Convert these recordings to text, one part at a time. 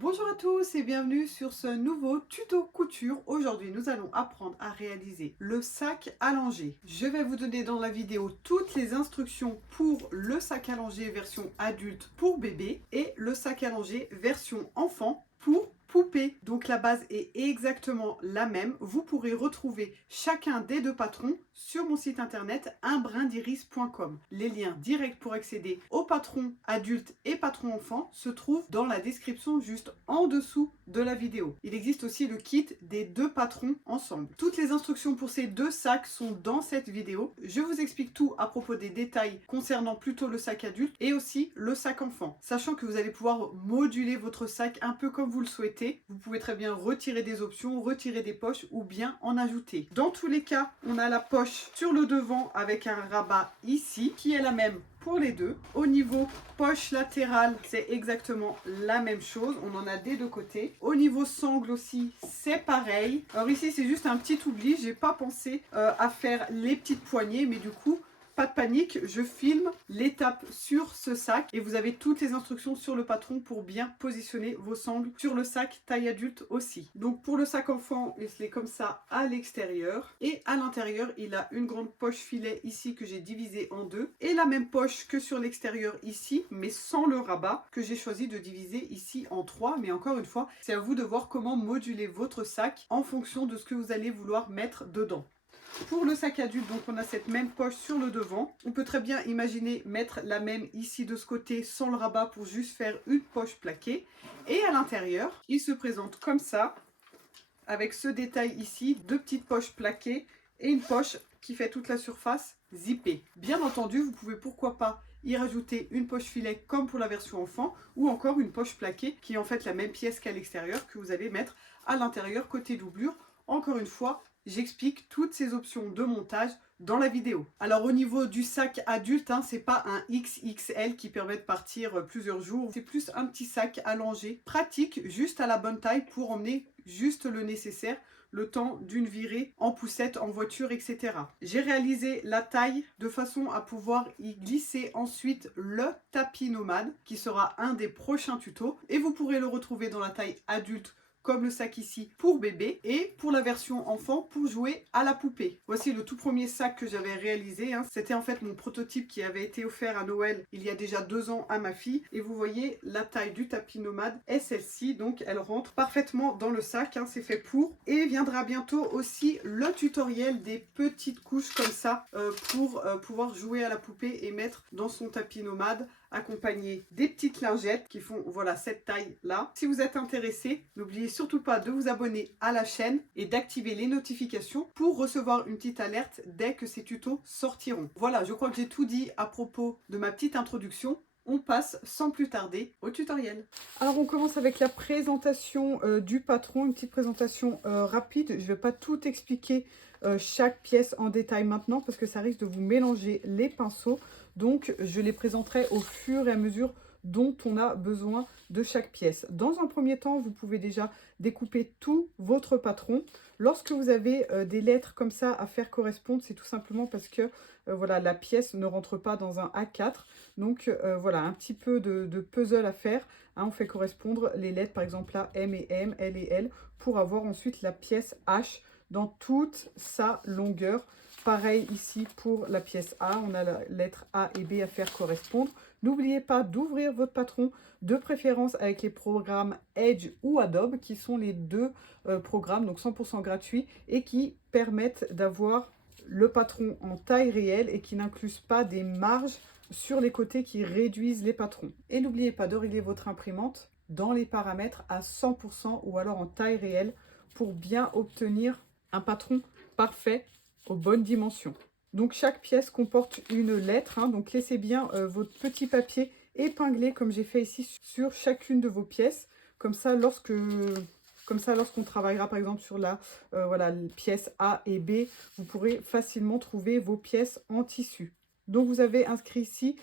Bonjour à tous et bienvenue sur ce nouveau tuto couture. Aujourd'hui, nous allons apprendre à réaliser le sac allongé. Je vais vous donner dans la vidéo toutes les instructions pour le sac allongé version adulte pour bébé et le sac allongé version enfant pour poupée. Donc la base est exactement la même. Vous pourrez retrouver chacun des deux patrons sur mon site internet unbrindiris.com. Les liens directs pour accéder aux patrons adultes et patrons enfants se trouvent dans la description juste en dessous de la vidéo. Il existe aussi le kit des deux patrons ensemble. Toutes les instructions pour ces deux sacs sont dans cette vidéo. Je vous explique tout à propos des détails concernant plutôt le sac adulte et aussi le sac enfant. Sachant que vous allez pouvoir moduler votre sac un peu comme vous le souhaitez. Vous pouvez très bien retirer des options, retirer des poches ou bien en ajouter. Dans tous les cas, on a la poche sur le devant avec un rabat ici qui est la même pour les deux. Au niveau poche latérale, c'est exactement la même chose. On en a des deux côtés. Au niveau sangle aussi, c'est pareil. Alors ici, c'est juste un petit oubli. J'ai pas pensé à faire les petites poignées, mais du coup, pas de panique, je filme l'étape sur ce sac et vous avez toutes les instructions sur le patron pour bien positionner vos sangles sur le sac taille adulte aussi. Donc pour le sac enfant, il est comme ça à l'extérieur et à l'intérieur, il a une grande poche filet ici que j'ai divisée en deux et la même poche que sur l'extérieur ici, mais sans le rabat que j'ai choisi de diviser ici en trois. Mais encore une fois, c'est à vous de voir comment moduler votre sac en fonction de ce que vous allez vouloir mettre dedans. Pour le sac adulte, donc on a cette même poche sur le devant. On peut très bien imaginer mettre la même ici de ce côté sans le rabat pour juste faire une poche plaquée. Et à l'intérieur, il se présente comme ça, avec ce détail ici, deux petites poches plaquées et une poche qui fait toute la surface zippée. Bien entendu, vous pouvez pourquoi pas y rajouter une poche filet comme pour la version enfant ou encore une poche plaquée qui est en fait la même pièce qu'à l'extérieur que vous allez mettre à l'intérieur côté doublure. Encore une fois, j'explique toutes ces options de montage dans la vidéo. Alors au niveau du sac adulte, c'est pas un XXL qui permet de partir plusieurs jours. C'est plus un petit sac allongé, pratique, juste à la bonne taille pour emmener juste le nécessaire le temps d'une virée en poussette, en voiture, etc. J'ai réalisé la taille de façon à pouvoir y glisser ensuite le tapis nomade qui sera un des prochains tutos et vous pourrez le retrouver dans la taille adulte comme le sac ici pour bébé et pour la version enfant pour jouer à la poupée. Voici le tout premier sac que j'avais réalisé. C'était en fait mon prototype qui avait été offert à Noël il y a déjà 2 ans à ma fille. Et vous voyez la taille du tapis nomade est celle-ci. Donc elle rentre parfaitement dans le sac. C'est fait pour. Et viendra bientôt aussi le tutoriel des petites couches comme ça pour pouvoir jouer à la poupée et mettre dans son tapis nomade accompagné des petites lingettes qui font voilà cette taille là. Si vous êtes intéressé, n'oubliez surtout pas de vous abonner à la chaîne et d'activer les notifications pour recevoir une petite alerte dès que ces tutos sortiront. Voilà, je crois que j'ai tout dit à propos de ma petite introduction. On passe sans plus tarder au tutoriel. Alors on commence avec la présentation du patron, une petite présentation rapide. Je ne vais pas tout expliquer chaque pièce en détail maintenant parce que ça risque de vous mélanger les pinceaux. Donc je les présenterai au fur et à mesure dont on a besoin de chaque pièce. Dans un premier temps, vous pouvez déjà découper tout votre patron. Lorsque vous avez des lettres comme ça à faire correspondre, c'est tout simplement parce que voilà, la pièce ne rentre pas dans un A4. Donc voilà, un petit peu de puzzle à faire. On fait correspondre les lettres, par exemple là, M et M, L et L, pour avoir ensuite la pièce H dans toute sa longueur. Pareil ici pour la pièce A, on a la lettre A et B à faire correspondre. N'oubliez pas d'ouvrir votre patron, de préférence avec les programmes Edge ou Adobe, qui sont les deux programmes, donc 100% gratuits, et qui permettent d'avoir le patron en taille réelle et qui n'inclusent pas des marges sur les côtés qui réduisent les patrons. Et n'oubliez pas de régler votre imprimante dans les paramètres à 100% ou alors en taille réelle pour bien obtenir un patron parfait aux bonnes dimensions. Donc chaque pièce comporte une lettre, donc laissez bien votre petit papier épinglé comme j'ai fait ici sur chacune de vos pièces. Comme ça, lorsqu'on travaillera par exemple sur la voilà, pièce A et B, vous pourrez facilement trouver vos pièces en tissu. Donc vous avez inscrit ici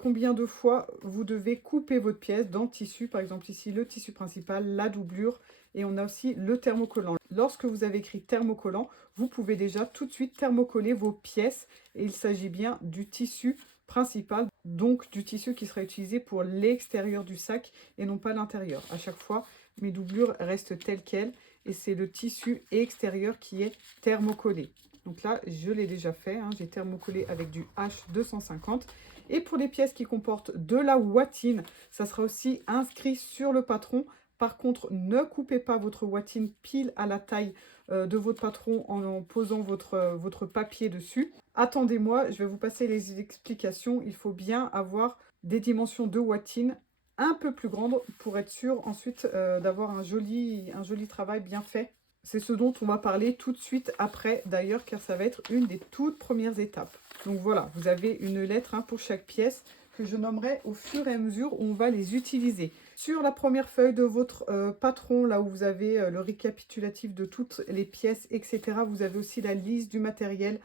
combien de fois vous devez couper votre pièce dans le tissu. Par exemple ici le tissu principal, la doublure et on a aussi le thermocollant. Lorsque vous avez écrit thermocollant, vous pouvez déjà tout de suite thermocoller vos pièces. Et il s'agit bien du tissu principal, donc du tissu qui sera utilisé pour l'extérieur du sac et non pas l'intérieur. À chaque fois, mes doublures restent telles quelles. Et c'est le tissu extérieur qui est thermocollé. Donc là, je l'ai déjà fait. Hein, j'ai thermocollé avec du H250. Et pour les pièces qui comportent de la ouatine, ça sera aussi inscrit sur le patron. Par contre, ne coupez pas votre ouatine pile à la taille de votre patron en posant votre papier dessus. Attendez-moi, je vais vous passer les explications. Il faut bien avoir des dimensions de ouatine un peu plus grandes pour être sûr ensuite d'avoir un joli travail bien fait. C'est ce dont on va parler tout de suite après d'ailleurs, car ça va être une des toutes premières étapes. Donc voilà, vous avez une lettre pour chaque pièce que je nommerai au fur et à mesure où on va les utiliser. Sur la première feuille de votre patron, là où vous avez le récapitulatif de toutes les pièces, etc., vous avez aussi la liste du matériel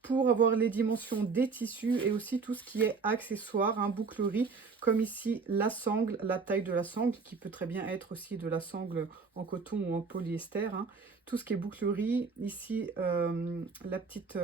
pour avoir les dimensions des tissus et aussi tout ce qui est accessoires, bouclerie, comme ici la sangle, la taille de la sangle, qui peut très bien être aussi de la sangle en coton ou en polyester. Tout ce qui est bouclerie, ici la petite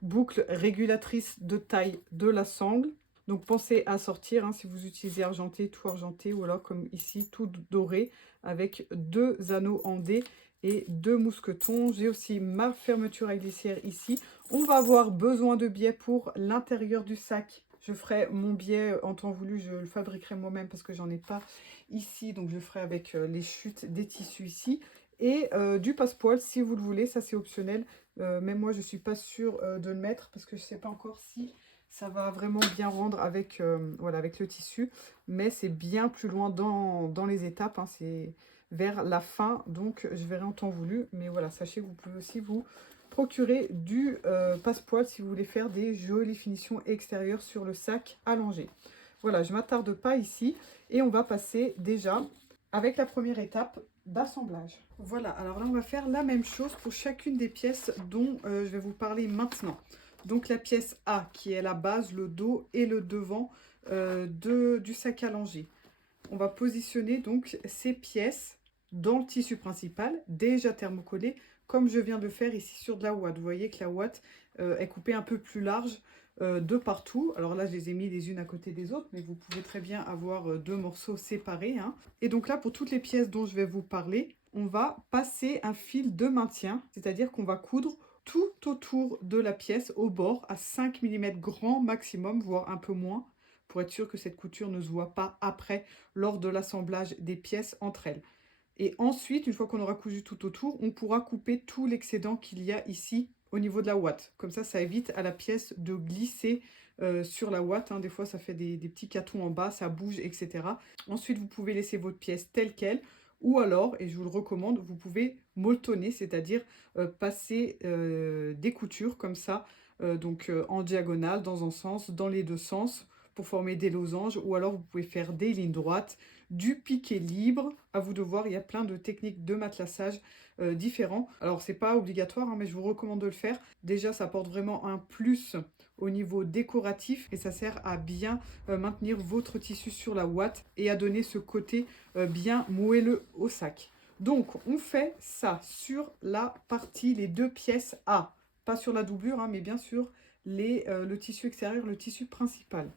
boucle régulatrice de taille de la sangle. Donc pensez à sortir, si vous utilisez argenté, tout argenté, ou alors comme ici, tout doré, avec 2 anneaux en D et 2 mousquetons. J'ai aussi ma fermeture à glissière ici. On va avoir besoin de biais pour l'intérieur du sac. Je ferai mon biais en temps voulu, je le fabriquerai moi-même parce que j'en ai pas ici. Donc je le ferai avec les chutes des tissus ici. Et du passepoil si vous le voulez, ça c'est optionnel. Même moi je suis pas sûre de le mettre parce que je sais pas encore si ça va vraiment bien rendre avec, voilà, avec le tissu. Mais c'est bien plus loin dans les étapes. C'est vers la fin, donc je verrai en temps voulu. Mais voilà, sachez que vous pouvez aussi vous procurer du passepoil si vous voulez faire des jolies finitions extérieures sur le sac allongé. Voilà, je ne m'attarde pas ici et on va passer déjà avec la première étape d'assemblage. Voilà, alors là on va faire la même chose pour chacune des pièces dont je vais vous parler maintenant. Donc la pièce A qui est la base, le dos et le devant du sac allongé. On va positionner donc ces pièces dans le tissu principal, déjà thermocollé, comme je viens de faire ici sur de la ouate. Vous voyez que la ouate est coupée un peu plus large de partout. Alors là, je les ai mis les unes à côté des autres, mais vous pouvez très bien avoir 2 morceaux séparés. Et donc là, pour toutes les pièces dont je vais vous parler, on va passer un fil de maintien, c'est-à-dire qu'on va coudre tout autour de la pièce au bord à 5 mm grand maximum, voire un peu moins, pour être sûr que cette couture ne se voit pas après lors de l'assemblage des pièces entre elles. Et ensuite, une fois qu'on aura cousu tout autour, on pourra couper tout l'excédent qu'il y a ici au niveau de la ouate. Comme ça évite à la pièce de glisser sur la ouate. Des fois, ça fait des petits catons en bas, ça bouge, etc. Ensuite, vous pouvez laisser votre pièce telle qu'elle. Ou alors, et je vous le recommande, vous pouvez molletonner, c'est-à-dire passer des coutures comme ça, donc en diagonale, dans un sens, dans les deux sens, pour former des losanges. Ou alors, vous pouvez faire des lignes droites, du piqué libre, à vous de voir, il y a plein de techniques de matelassage différents. Alors c'est pas obligatoire, mais je vous recommande de le faire. Déjà ça apporte vraiment un plus au niveau décoratif et ça sert à bien maintenir votre tissu sur la ouate et à donner ce côté bien moelleux au sac. Donc on fait ça sur la partie, les 2 pièces A, pas sur la doublure, mais bien sûr le tissu extérieur, le tissu principal.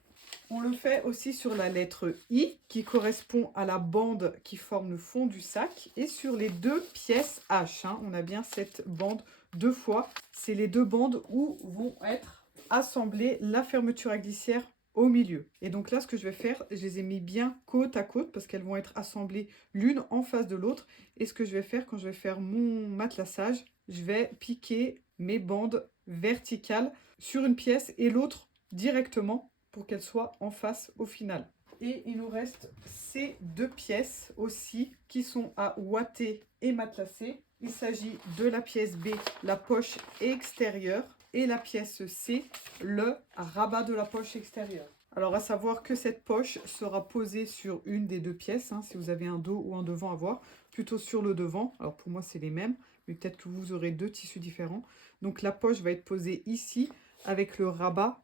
On le fait aussi sur la lettre I qui correspond à la bande qui forme le fond du sac et sur les 2 pièces H. On a bien cette bande 2 fois. C'est les 2 bandes où vont être assemblées la fermeture à glissière au milieu. Et donc là, ce que je vais faire, je les ai mis bien côte à côte parce qu'elles vont être assemblées l'une en face de l'autre. Et ce que je vais faire quand je vais faire mon matelassage, je vais piquer mes bandes verticales sur une pièce et l'autre directement pour qu'elle soit en face au final. Et il nous reste ces 2 pièces aussi qui sont à ouater et matelasser. Il s'agit de la pièce B, la poche extérieure, et la pièce C, le rabat de la poche extérieure. Alors à savoir que cette poche sera posée sur une des 2 pièces, si vous avez un dos ou un devant à voir, plutôt sur le devant. Alors pour moi c'est les mêmes, mais peut-être que vous aurez 2 tissus différents. Donc la poche va être posée ici avec le rabat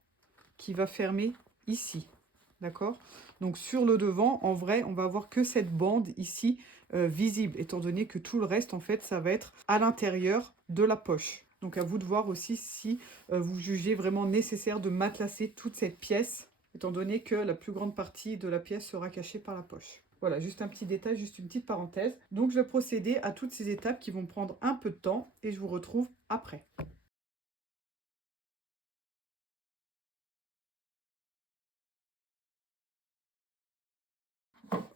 qui va fermer ici, d'accord? Donc sur le devant, en vrai, on va avoir que cette bande ici visible, étant donné que tout le reste, en fait, ça va être à l'intérieur de la poche. Donc à vous de voir aussi si vous jugez vraiment nécessaire de matelasser toute cette pièce, étant donné que la plus grande partie de la pièce sera cachée par la poche. Voilà, juste un petit détail, juste une petite parenthèse. Donc je vais procéder à toutes ces étapes qui vont prendre un peu de temps et je vous retrouve après.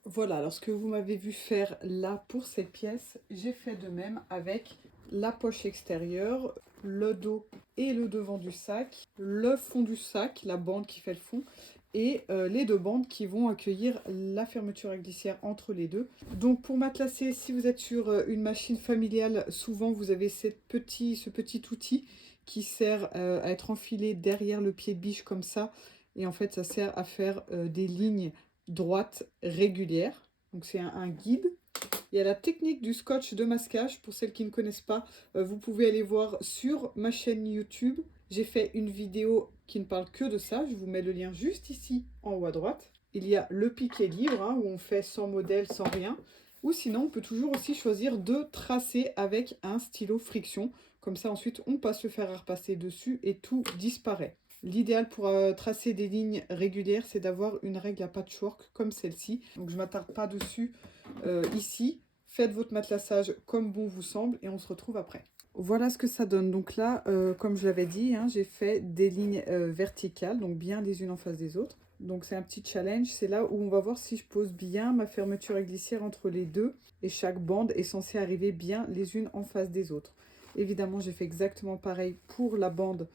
Voilà, alors ce que vous m'avez vu faire là pour cette pièce, j'ai fait de même avec la poche extérieure, le dos et le devant du sac, le fond du sac, la bande qui fait le fond, et les deux bandes qui vont accueillir la fermeture à glissière entre les deux. Donc pour matelassé, si vous êtes sur une machine familiale, souvent vous avez ce petit outil qui sert à être enfilé derrière le pied de biche comme ça, et en fait ça sert à faire des lignes droite régulière. Donc c'est un guide. Il y a la technique du scotch de masquage. Pour celles qui ne connaissent pas, vous pouvez aller voir sur ma chaîne YouTube. J'ai fait une vidéo qui ne parle que de ça. Je vous mets le lien juste ici en haut à droite. Il y a le piqué libre, hein, où on fait sans modèle, sans rien. Ou sinon, on peut toujours aussi choisir de tracer avec un stylo friction. Comme ça, ensuite, on passe le fer à repasser dessus et tout disparaît. L'idéal pour tracer des lignes régulières, c'est d'avoir une règle à patchwork comme celle-ci. Donc je ne m'attarde pas dessus ici. Faites votre matelassage comme bon vous semble et on se retrouve après. Voilà ce que ça donne. Donc là, comme je l'avais dit, hein, j'ai fait des lignes verticales, donc bien les unes en face des autres. Donc c'est un petit challenge, c'est là où on va voir si je pose bien ma fermeture à glissière entre les deux. Et chaque bande est censée arriver bien les unes en face des autres. Évidemment, j'ai fait exactement pareil pour la bande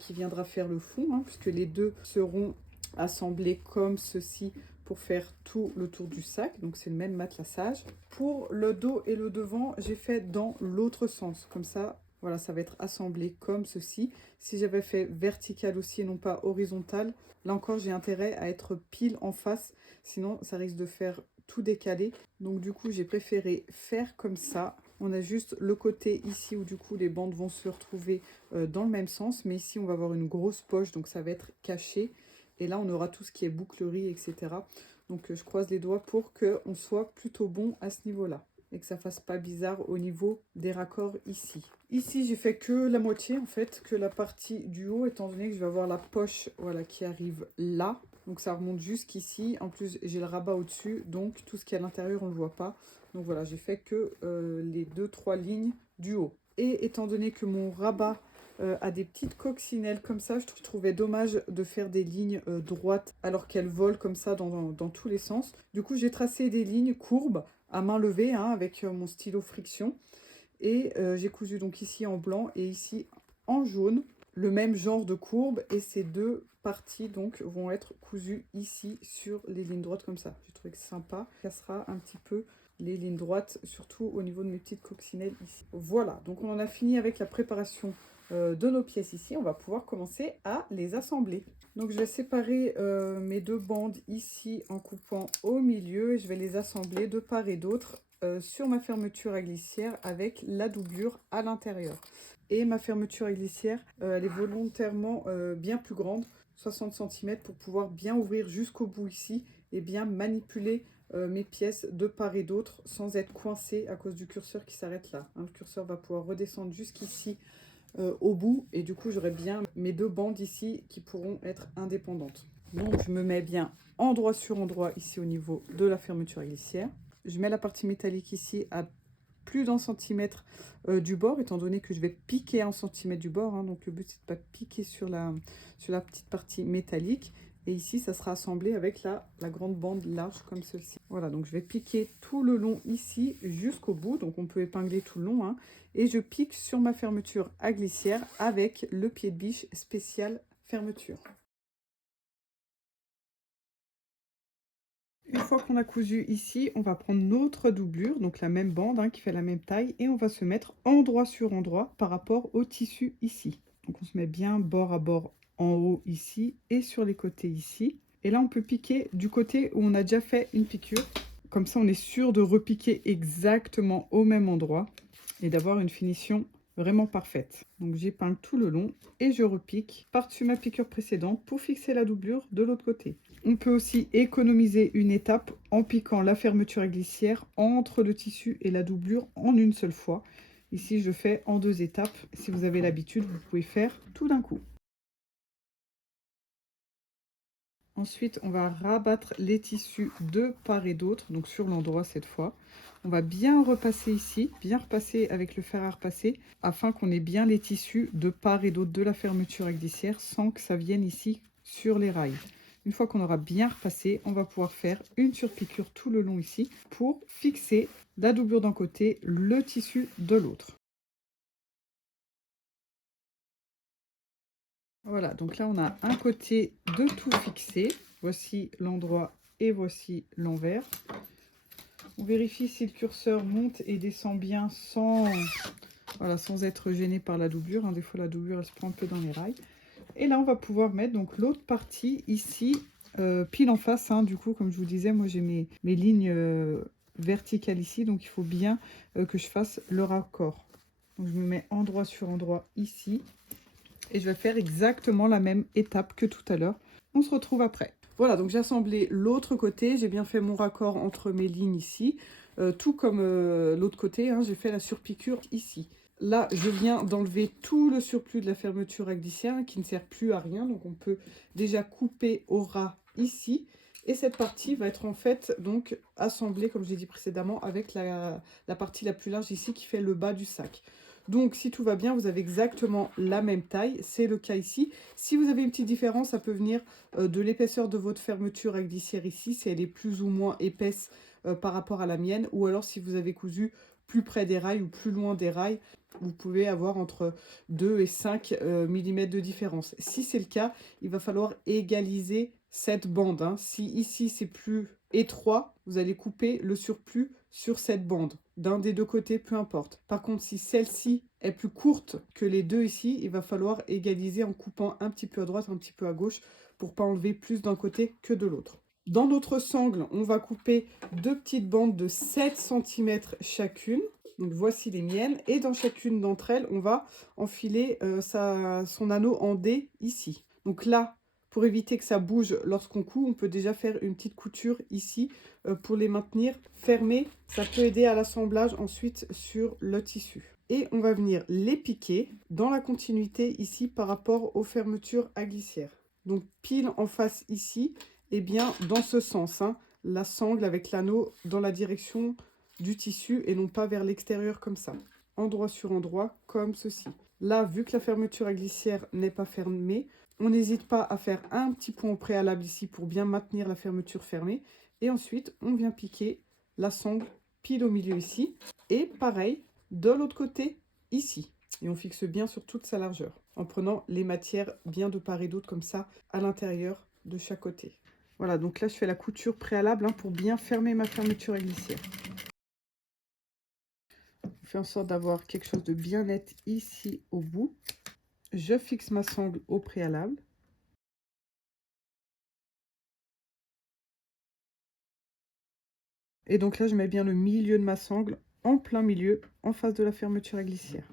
qui viendra faire le fond, hein, puisque les deux seront assemblés comme ceci pour faire tout le tour du sac. Donc c'est le même matelassage. Pour le dos et le devant, j'ai fait dans l'autre sens. Comme ça, voilà, ça va être assemblé comme ceci. Si j'avais fait vertical aussi et non pas horizontal, là encore, j'ai intérêt à être pile en face. Sinon, ça risque de faire tout décalé. Donc du coup, j'ai préféré faire comme ça. On a juste le côté ici où du coup les bandes vont se retrouver dans le même sens. Mais ici, on va avoir une grosse poche, donc ça va être caché. Et là, on aura tout ce qui est bouclerie, etc. Donc je croise les doigts pour qu'on soit plutôt bon à ce niveau-là. Et que ça fasse pas bizarre au niveau des raccords ici. Ici, j'ai fait que la moitié, en fait, que la partie du haut, étant donné que je vais avoir la poche, voilà, qui arrive là. Donc ça remonte jusqu'ici. En plus, j'ai le rabat au-dessus, donc tout ce qui est à l'intérieur, on ne le voit pas. Donc voilà, j'ai fait que les 2-3 lignes du haut. Et étant donné que mon rabat a des petites coccinelles comme ça, je trouvais dommage de faire des lignes droites alors qu'elles volent comme ça dans tous les sens. Du coup, j'ai tracé des lignes courbes à main levée, hein, avec mon stylo friction. Et j'ai cousu donc ici en blanc et ici en jaune le même genre de courbe, et ces deux parties donc vont être cousues ici sur les lignes droites comme ça. J'ai trouvé que c'est sympa, ça cassera un petit peu les lignes droites, surtout au niveau de mes petites coccinelles ici. Voilà, donc on en a fini avec la préparation de nos pièces ici. On va pouvoir commencer à les assembler. Donc je vais séparer mes deux bandes ici en coupant au milieu et je vais les assembler de part et d'autre sur ma fermeture à glissière avec la doublure à l'intérieur. Et ma fermeture à glissière, elle est volontairement bien plus grande, 60 cm, pour pouvoir bien ouvrir jusqu'au bout ici et bien manipuler mes pièces de part et d'autre sans être coincé à cause du curseur qui s'arrête là. Hein, le curseur va pouvoir redescendre jusqu'ici au bout et du coup j'aurai bien mes deux bandes ici qui pourront être indépendantes. Donc je me mets bien endroit sur endroit ici au niveau de la fermeture à glissière. Je mets la partie métallique ici à plus d'un centimètre du bord, étant donné que je vais piquer 1 centimètre du bord, hein, donc le but c'est de ne pas piquer sur la petite partie métallique. Et ici ça sera assemblé avec la grande bande large comme celle-ci. Voilà, donc je vais piquer tout le long ici jusqu'au bout, donc on peut épingler tout le long, hein, et je pique sur ma fermeture à glissière avec le pied de biche spécial fermeture. Une fois qu'on a cousu ici, on va prendre notre doublure, donc la même bande, hein, qui fait la même taille, et on va se mettre endroit sur endroit par rapport au tissu ici. Donc on se met bien bord à bord en haut ici et sur les côtés ici. Et là on peut piquer du côté où on a déjà fait une piqûre. Comme ça on est sûr de repiquer exactement au même endroit et d'avoir une finition vraiment parfaite. Donc j'épingle tout le long et je repique par-dessus ma piqûre précédente pour fixer la doublure de l'autre côté. On peut aussi économiser une étape en piquant la fermeture à glissière entre le tissu et la doublure en une seule fois. Ici, je fais en 2 étapes. Si vous avez l'habitude, vous pouvez faire tout d'un coup. Ensuite, on va rabattre les tissus de part et d'autre, donc sur l'endroit cette fois. On va bien repasser ici, bien repasser avec le fer à repasser, afin qu'on ait bien les tissus de part et d'autre de la fermeture à glissière sans que ça vienne ici sur les rails. Une fois qu'on aura bien repassé, on va pouvoir faire une surpiqûre tout le long ici pour fixer la doublure d'un côté, le tissu de l'autre. Voilà, donc là on a un côté de tout fixé. Voici l'endroit et voici l'envers. On vérifie si le curseur monte et descend bien sans, voilà, sans être gêné par la doublure. Des fois la doublure elle se prend un peu dans les rails. Et là on va pouvoir mettre donc l'autre partie ici, pile en face. Du coup, comme je vous disais, moi j'ai mes lignes verticales ici, donc il faut bien que je fasse le raccord. Donc je me mets endroit sur endroit ici. Et je vais faire exactement la même étape que tout à l'heure. On se retrouve après. Voilà, donc j'ai assemblé l'autre côté. J'ai bien fait mon raccord entre mes lignes ici. Tout comme l'autre côté, j'ai fait la surpiqûre ici. Là, je viens d'enlever tout le surplus de la fermeture à glissière qui ne sert plus à rien. Donc on peut déjà couper au ras ici. Et cette partie va être en fait donc assemblée, comme je l'ai dit précédemment, avec la partie la plus large ici qui fait le bas du sac. Donc, si tout va bien, vous avez exactement la même taille. C'est le cas ici. Si vous avez une petite différence, ça peut venir de l'épaisseur de votre fermeture à glissière ici, si elle est plus ou moins épaisse par rapport à la mienne. Ou alors, si vous avez cousu plus près des rails ou plus loin des rails, vous pouvez avoir entre 2 et 5 mm de différence. Si c'est le cas, il va falloir égaliser cette bande. Si ici, c'est plus étroit, vous allez couper le surplus sur cette bande, d'un des deux côtés, peu importe. Par contre, si celle-ci est plus courte que les deux ici, il va falloir égaliser en coupant un petit peu à droite, un petit peu à gauche, pour pas enlever plus d'un côté que de l'autre. Dans notre sangle, on va couper deux petites bandes de 7 cm chacune. Donc voici les miennes. Et dans chacune d'entre elles, on va enfiler son anneau en D ici. Donc là, pour éviter que ça bouge lorsqu'on coud, on peut déjà faire une petite couture ici pour les maintenir fermés. Ça peut aider à l'assemblage ensuite sur le tissu. Et on va venir les piquer dans la continuité ici par rapport aux fermetures à glissière. Donc pile en face ici, et bien dans ce sens, la sangle avec l'anneau dans la direction du tissu et non pas vers l'extérieur comme ça. Endroit sur endroit comme ceci. Là, vu que la fermeture à glissière n'est pas fermée, on n'hésite pas à faire un petit point au préalable ici pour bien maintenir la fermeture fermée. Et ensuite, on vient piquer la sangle pile au milieu ici. Et pareil, de l'autre côté, ici. Et on fixe bien sur toute sa largeur, en prenant les matières bien de part et d'autre comme ça, à l'intérieur de chaque côté. Voilà, donc là, je fais la couture préalable pour bien fermer ma fermeture à glissière. Je fais en sorte d'avoir quelque chose de bien net ici au bout. Je fixe ma sangle au préalable. Et donc là, je mets bien le milieu de ma sangle en plein milieu, en face de la fermeture à glissière.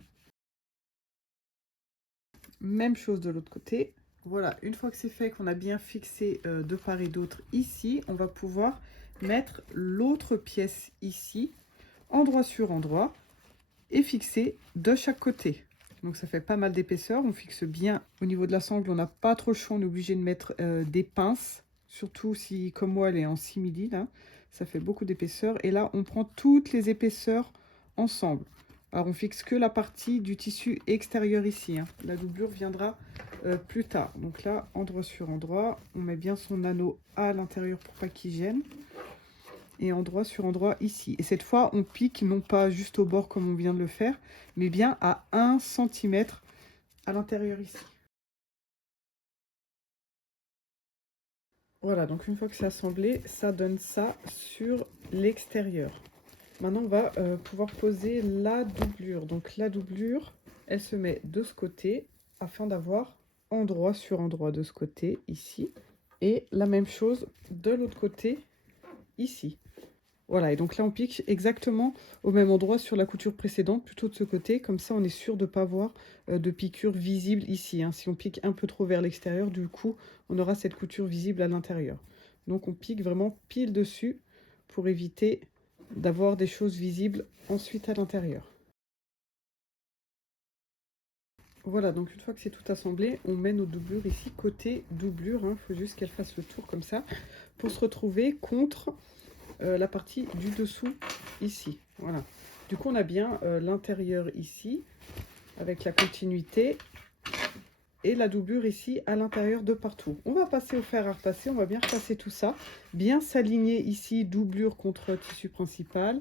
Même chose de l'autre côté. Voilà, une fois que c'est fait, qu'on a bien fixé de part et d'autre ici, on va pouvoir mettre l'autre pièce ici, endroit sur endroit, et fixer de chaque côté. Donc ça fait pas mal d'épaisseur, on fixe bien au niveau de la sangle, on n'a pas trop le choix, on est obligé de mettre des pinces, surtout si comme moi elle est en 6 mm, là, ça fait beaucoup d'épaisseur. Et là on prend toutes les épaisseurs ensemble. Alors on fixe que la partie du tissu extérieur ici, la doublure viendra plus tard. Donc là, endroit sur endroit, on met bien son anneau à l'intérieur pour pas qu'il gêne. Et endroit sur endroit ici. Et cette fois, on pique non pas juste au bord comme on vient de le faire, mais bien à 1 cm à l'intérieur ici. Voilà, donc une fois que c'est assemblé, ça donne ça sur l'extérieur. Maintenant, on va pouvoir poser la doublure. Donc la doublure, elle se met de ce côté afin d'avoir endroit sur endroit de ce côté ici. Et la même chose de l'autre côté ici. Voilà, et donc là, on pique exactement au même endroit sur la couture précédente, plutôt de ce côté. Comme ça, on est sûr de ne pas avoir de piqûre visible ici. Si on pique un peu trop vers l'extérieur, du coup, on aura cette couture visible à l'intérieur. Donc, on pique vraiment pile dessus pour éviter d'avoir des choses visibles ensuite à l'intérieur. Voilà, donc une fois que c'est tout assemblé, on met nos doublures ici, côté doublure. Il faut juste qu'elle fasse le tour comme ça, pour se retrouver contre la partie du dessous ici. Voilà. Du coup, on a bien l'intérieur ici, avec la continuité, et la doublure ici à l'intérieur de partout. On va passer au fer à repasser, on va bien repasser tout ça, bien s'aligner ici, doublure contre tissu principal,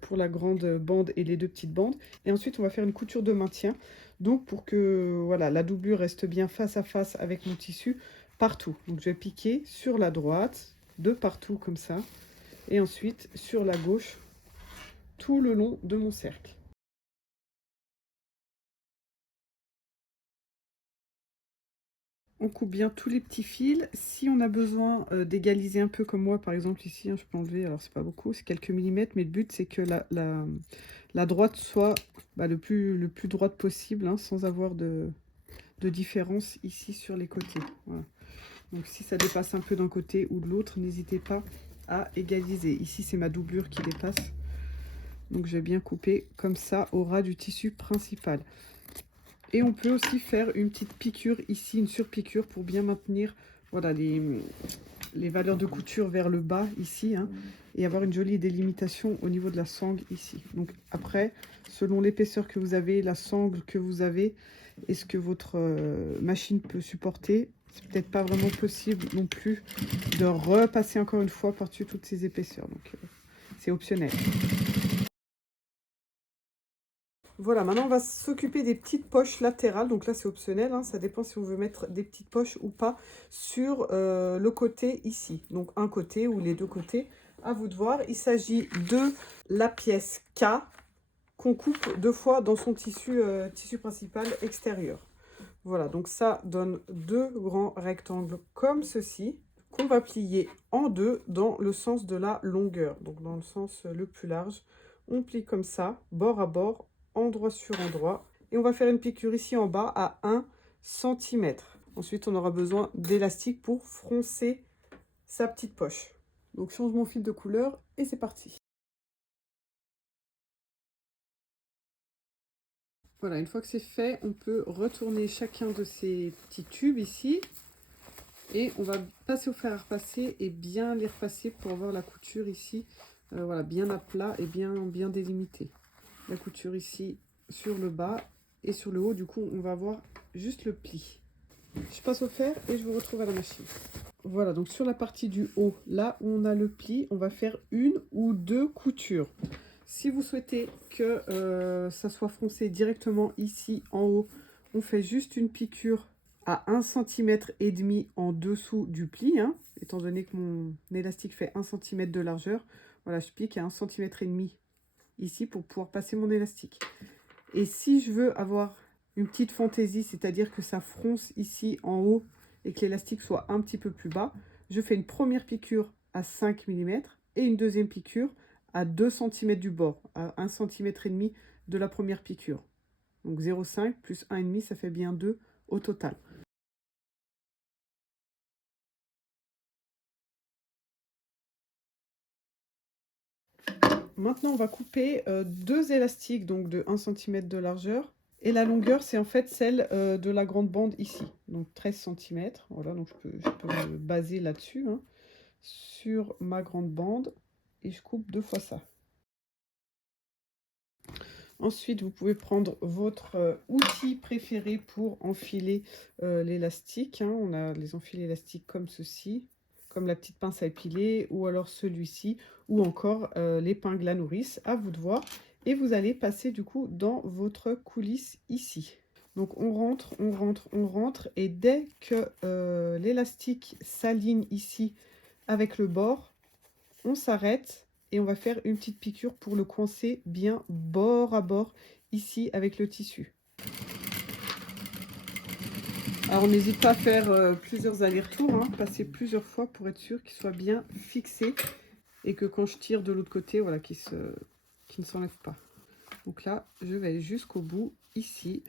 pour la grande bande et les deux petites bandes. Et ensuite, on va faire une couture de maintien, donc pour que voilà, la doublure reste bien face à face avec mon tissu partout. Donc je vais piquer sur la droite, de partout comme ça, et ensuite sur la gauche, tout le long de mon cercle. On coupe bien tous les petits fils. Si on a besoin d'égaliser un peu comme moi, par exemple ici, je peux enlever, alors c'est pas beaucoup, c'est quelques millimètres, mais le but c'est que la droite soit le plus droite possible, sans avoir de différence ici sur les côtés. Voilà. Donc si ça dépasse un peu d'un côté ou de l'autre, n'hésitez pas à égaliser. Ici c'est ma doublure qui dépasse, donc je vais bien couper comme ça au ras du tissu principal. Et on peut aussi faire une petite piqûre ici, une surpiqûre pour bien maintenir voilà, les valeurs de couture vers le bas ici, et avoir une jolie délimitation au niveau de la sangle ici. Donc après, selon l'épaisseur que vous avez, la sangle que vous avez et ce que votre machine peut supporter, c'est peut-être pas vraiment possible non plus de repasser encore une fois par-dessus toutes ces épaisseurs. Donc c'est optionnel. Voilà, maintenant on va s'occuper des petites poches latérales. Donc là c'est optionnel, ça dépend si on veut mettre des petites poches ou pas sur le côté ici. Donc un côté ou les deux côtés, à vous de voir. Il s'agit de la pièce K qu'on coupe 2 fois dans son tissu, tissu principal extérieur. Voilà, donc ça donne 2 grands rectangles comme ceci, qu'on va plier en 2 dans le sens de la longueur, donc dans le sens le plus large. On plie comme ça, bord à bord, endroit sur endroit. Et on va faire une piqûre ici en bas à 1 cm. Ensuite, on aura besoin d'élastique pour froncer sa petite poche. Donc, je change mon fil de couleur et c'est parti. Voilà, une fois que c'est fait, on peut retourner chacun de ces petits tubes ici. Et on va passer au fer à repasser et bien les repasser pour avoir la couture ici, voilà, bien à plat et bien délimitée. La couture ici sur le bas et sur le haut, du coup, on va avoir juste le pli. Je passe au fer et je vous retrouve à la machine. Voilà, donc sur la partie du haut, là où on a le pli, on va faire 1 ou 2 coutures. Si vous souhaitez que ça soit froncé directement ici en haut, on fait juste une piqûre à 1,5 cm en dessous du pli, étant donné que mon élastique fait 1 cm de largeur. Voilà, je pique à 1,5 cm ici pour pouvoir passer mon élastique. Et si je veux avoir une petite fantaisie, c'est-à-dire que ça fronce ici en haut et que l'élastique soit un petit peu plus bas, je fais une première piqûre à 5 mm et une deuxième piqûre à 2 cm du bord, à 1,5 cm de la première piqûre. Donc 0,5 plus 1,5, ça fait bien 2 au total. Maintenant, on va couper 2 élastiques donc de 1 cm de largeur. Et la longueur, c'est en fait celle de la grande bande ici. Donc 13 cm. Voilà, donc je peux me baser là-dessus, sur ma grande bande. Et je coupe 2 fois ça. Ensuite, vous pouvez prendre votre outil préféré pour enfiler l'élastique. On a les enfilés élastiques comme ceci, comme la petite pince à épiler, ou alors celui-ci, ou encore l'épingle à nourrice, à vous de voir. Et vous allez passer du coup dans votre coulisse ici. Donc on rentre, on rentre, on rentre, et dès que l'élastique s'aligne ici avec le bord, on s'arrête. Et on va faire une petite piqûre pour le coincer bien bord à bord ici avec le tissu. Alors on n'hésite pas à faire plusieurs allers-retours, passer plusieurs fois pour être sûr qu'il soit bien fixé et que quand je tire de l'autre côté, voilà, qu'il ne s'enlève pas. Donc là, je vais aller jusqu'au bout ici.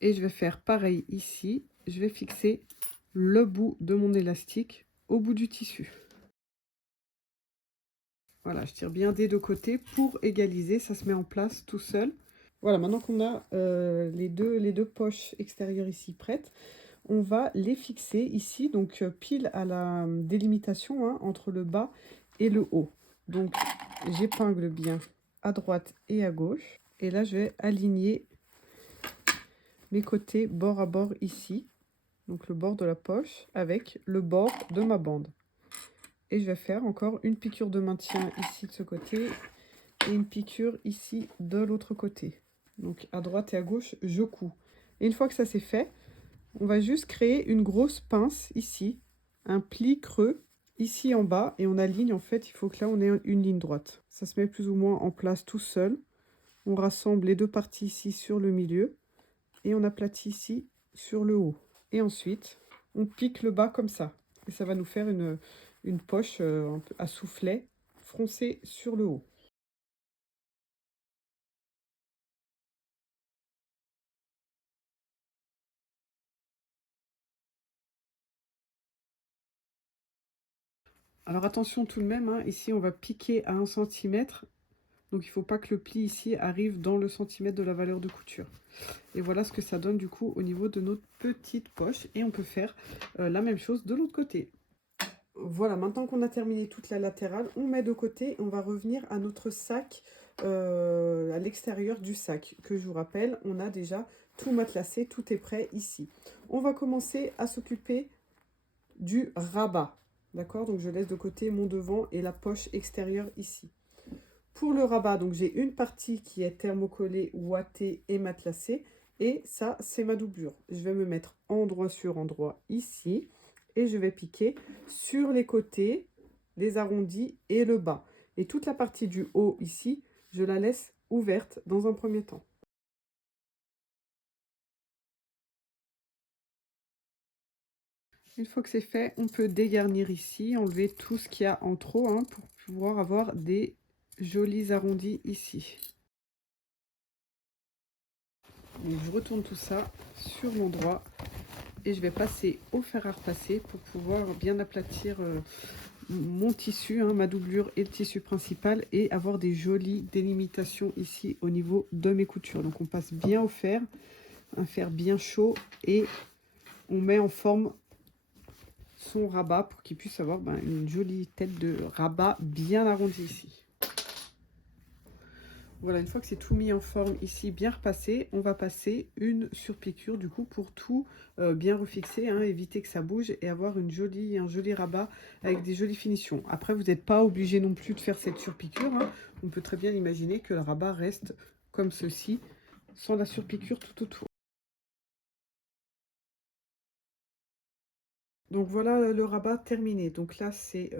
Et je vais faire pareil ici. Je vais fixer le bout de mon élastique au bout du tissu. Voilà, je tire bien des deux côtés pour égaliser, ça se met en place tout seul. Voilà, maintenant qu'on a les deux poches extérieures ici prêtes, on va les fixer ici, donc pile à la délimitation hein, entre le bas et le haut. Donc j'épingle bien à droite et à gauche. Et là, je vais aligner mes côtés bord à bord ici. Donc le bord de la poche avec le bord de ma bande. Et je vais faire encore une piqûre de maintien ici de ce côté et une piqûre ici de l'autre côté. Donc à droite et à gauche, je couds. Et une fois que ça c'est fait, on va juste créer une grosse pince ici, un pli creux ici en bas et on aligne en fait, il faut que là on ait une ligne droite. Ça se met plus ou moins en place tout seul. On rassemble les deux parties ici sur le milieu et on aplatit ici sur le haut. Et ensuite, on pique le bas comme ça. Et ça va nous faire une poche un peu à soufflet froncée sur le haut. Alors attention tout de même, hein, ici on va piquer à 1 centimètre. Donc il ne faut pas que le pli ici arrive dans le centimètre de la valeur de couture. Et voilà ce que ça donne du coup au niveau de notre petite poche. Et on peut faire la même chose de l'autre côté. Voilà, maintenant qu'on a terminé toute la latérale, on met de côté. On va revenir à notre sac, à l'extérieur du sac. Que je vous rappelle, on a déjà tout matelassé, tout est prêt ici. On va commencer à s'occuper du rabat. D'accord? Donc je laisse de côté mon devant et la poche extérieure ici. Pour le rabat, donc j'ai une partie qui est thermocollée, ouatée et matelassée. Et ça, c'est ma doublure. Je vais me mettre endroit sur endroit ici. Et je vais piquer sur les côtés, les arrondis et le bas. Et toute la partie du haut ici, je la laisse ouverte dans un premier temps. Une fois que c'est fait, on peut dégarnir ici, enlever tout ce qu'il y a en trop hein, pour pouvoir avoir des jolis arrondis ici. Donc je retourne tout ça sur l'endroit et je vais passer au fer à repasser pour pouvoir bien aplatir mon tissu, hein, ma doublure et le tissu principal et avoir des jolies délimitations ici au niveau de mes coutures. Donc on passe bien au fer, un fer bien chaud et on met en forme son rabat pour qu'il puisse avoir une jolie tête de rabat bien arrondie ici. Voilà, une fois que c'est tout mis en forme ici, bien repassé, on va passer une surpiqûre du coup pour tout bien refixer, hein, éviter que ça bouge et avoir un joli rabat avec des jolies finitions. Après, vous n'êtes pas obligé non plus de faire cette surpiqûre. Hein. On peut très bien imaginer que le rabat reste comme ceci, sans la surpiqûre tout autour. Donc voilà le rabat terminé. Donc là, c'est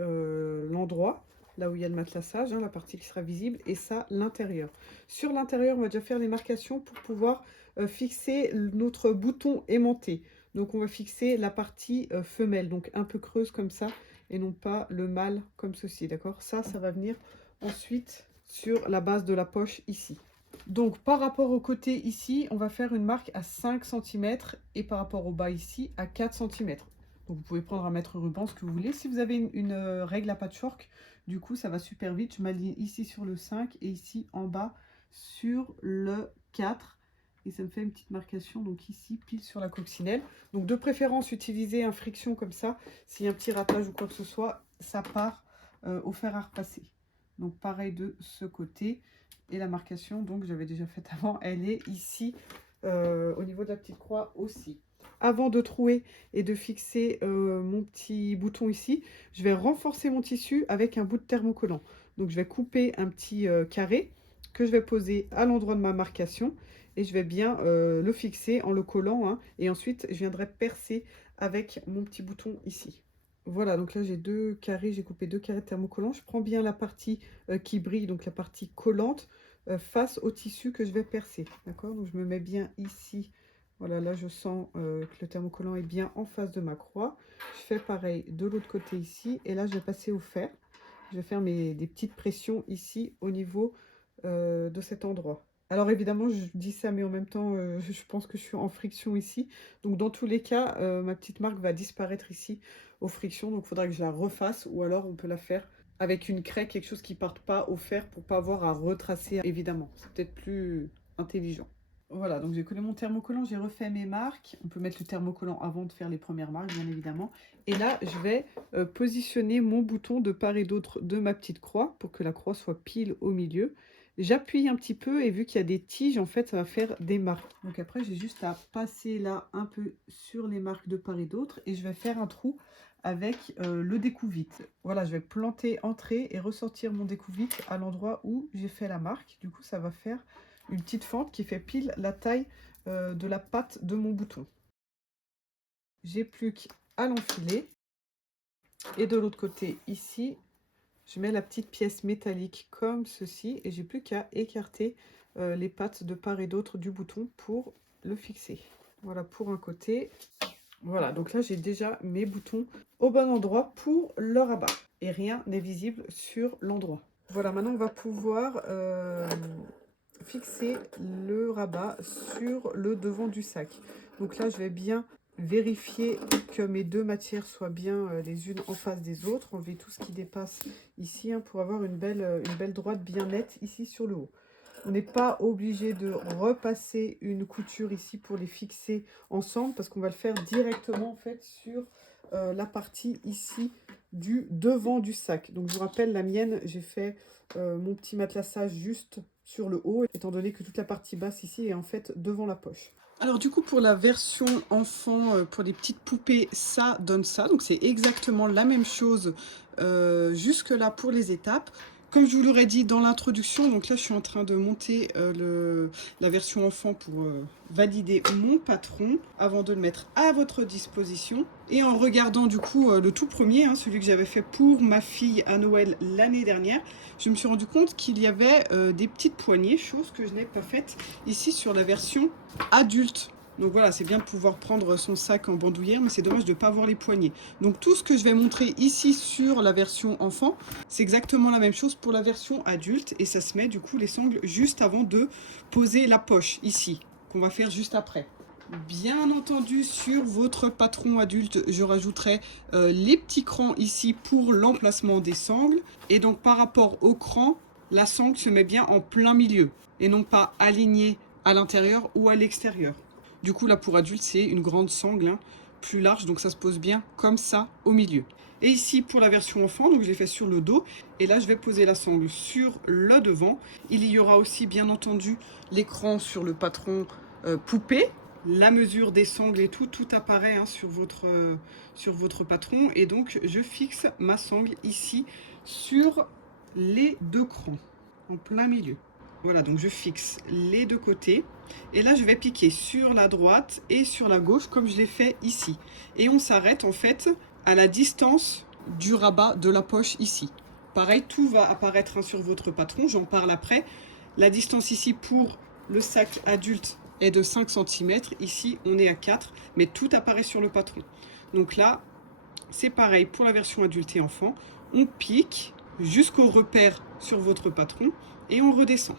l'endroit, là où il y a le matelassage, hein, la partie qui sera visible, et ça, l'intérieur. Sur l'intérieur, on va déjà faire les marcations pour pouvoir fixer notre bouton aimanté. Donc on va fixer la partie femelle, donc un peu creuse comme ça, et non pas le mâle comme ceci, d'accord? Ça va venir ensuite sur la base de la poche ici. Donc par rapport au côté ici, on va faire une marque à 5 cm et par rapport au bas ici à 4 cm. Donc vous pouvez prendre un mètre ruban, ce que vous voulez. Si vous avez une règle à patchwork, du coup ça va super vite. Je m'aligne ici sur le 5 et ici en bas sur le 4. Et ça me fait une petite marcation donc ici pile sur la coccinelle. Donc de préférence utilisez un friction comme ça. S'il y a un petit ratage ou quoi que ce soit, ça part au fer à repasser. Donc pareil de ce côté. Et la marcation, donc j'avais déjà faite avant, elle est ici au niveau de la petite croix aussi. Avant de trouer et de fixer mon petit bouton ici, je vais renforcer mon tissu avec un bout de thermocollant. Donc je vais couper un petit carré que je vais poser à l'endroit de ma marcation et je vais bien le fixer en le collant. Hein, et ensuite, je viendrai percer avec mon petit bouton ici. Voilà, donc là j'ai deux carrés, j'ai coupé deux carrés de thermocollant. Je prends bien la partie qui brille, donc la partie collante, face au tissu que je vais percer. D'accord, donc je me mets bien ici. Voilà, là je sens que le thermocollant est bien en face de ma croix. Je fais pareil de l'autre côté ici. Et là je vais passer au fer. Je vais faire des petites pressions ici au niveau de cet endroit. Alors évidemment, je dis ça, mais en même temps, je pense que je suis en friction ici. Donc dans tous les cas, ma petite marque va disparaître ici aux frictions. Donc il faudra que je la refasse ou alors on peut la faire avec une craie, quelque chose qui ne parte pas au fer pour pas avoir à retracer. Évidemment, c'est peut-être plus intelligent. Voilà, donc j'ai collé mon thermocollant, j'ai refait mes marques. On peut mettre le thermocollant avant de faire les premières marques, bien évidemment. Et là, je vais positionner mon bouton de part et d'autre de ma petite croix pour que la croix soit pile au milieu. J'appuie un petit peu et vu qu'il y a des tiges, en fait, ça va faire des marques. Donc après, j'ai juste à passer là un peu sur les marques de part et d'autre et je vais faire un trou avec le découvite. Voilà, je vais planter, entrer et ressortir mon découvite à l'endroit où j'ai fait la marque. Du coup, ça va faire une petite fente qui fait pile la taille de la patte de mon bouton. J'ai plus qu'à l'enfiler. Et de l'autre côté, ici, je mets la petite pièce métallique comme ceci. Et j'ai plus qu'à écarter les pattes de part et d'autre du bouton pour le fixer. Voilà pour un côté. Voilà, donc là, j'ai déjà mes boutons au bon endroit pour le rabat. Et rien n'est visible sur l'endroit. Voilà, maintenant, on va pouvoir fixer le rabat sur le devant du sac. Donc là, je vais bien vérifier que mes deux matières soient bien les unes en face des autres. Enlever tout ce qui dépasse ici pour avoir une belle droite bien nette ici sur le haut. On n'est pas obligé de repasser une couture ici pour les fixer ensemble parce qu'on va le faire directement en fait sur la partie ici du devant du sac. Donc je vous rappelle, la mienne, j'ai fait mon petit matelassage juste sur le haut, étant donné que toute la partie basse ici est en fait devant la poche. Alors du coup pour la version enfant, pour les petites poupées, ça donne ça. Donc c'est exactement la même chose jusque là pour les étapes. Comme je vous l'aurais dit dans l'introduction, donc là je suis en train de monter la version enfant pour valider mon patron avant de le mettre à votre disposition. Et en regardant du coup le tout premier, celui que j'avais fait pour ma fille à Noël l'année dernière, je me suis rendu compte qu'il y avait des petites poignées, chose que je n'ai pas faite ici sur la version adulte. Donc voilà, c'est bien de pouvoir prendre son sac en bandoulière, mais c'est dommage de ne pas avoir les poignées. Donc tout ce que je vais montrer ici sur la version enfant, c'est exactement la même chose pour la version adulte. Et ça se met du coup les sangles juste avant de poser la poche ici, qu'on va faire juste après. Bien entendu, sur votre patron adulte, je rajouterai les petits crans ici pour l'emplacement des sangles. Et donc par rapport au cran, la sangle se met bien en plein milieu et non pas alignée à l'intérieur ou à l'extérieur. Du coup, là, pour adulte, c'est une grande sangle, plus large, donc ça se pose bien comme ça au milieu. Et ici, pour la version enfant, donc je l'ai fait sur le dos. Et là, je vais poser la sangle sur le devant. Il y aura aussi, bien entendu, l'écran sur le patron poupée. La mesure des sangles et tout apparaît sur votre patron. Et donc, je fixe ma sangle ici sur les deux crans, en plein milieu. Voilà, donc je fixe les deux côtés. Et là, je vais piquer sur la droite et sur la gauche, comme je l'ai fait ici. Et on s'arrête en fait à la distance du rabat de la poche ici. Pareil, tout va apparaître sur votre patron, j'en parle après. La distance ici pour le sac adulte est de 5 cm. Ici, on est à 4, mais tout apparaît sur le patron. Donc là, c'est pareil pour la version adulte et enfant. On pique jusqu'au repère sur votre patron et on redescend.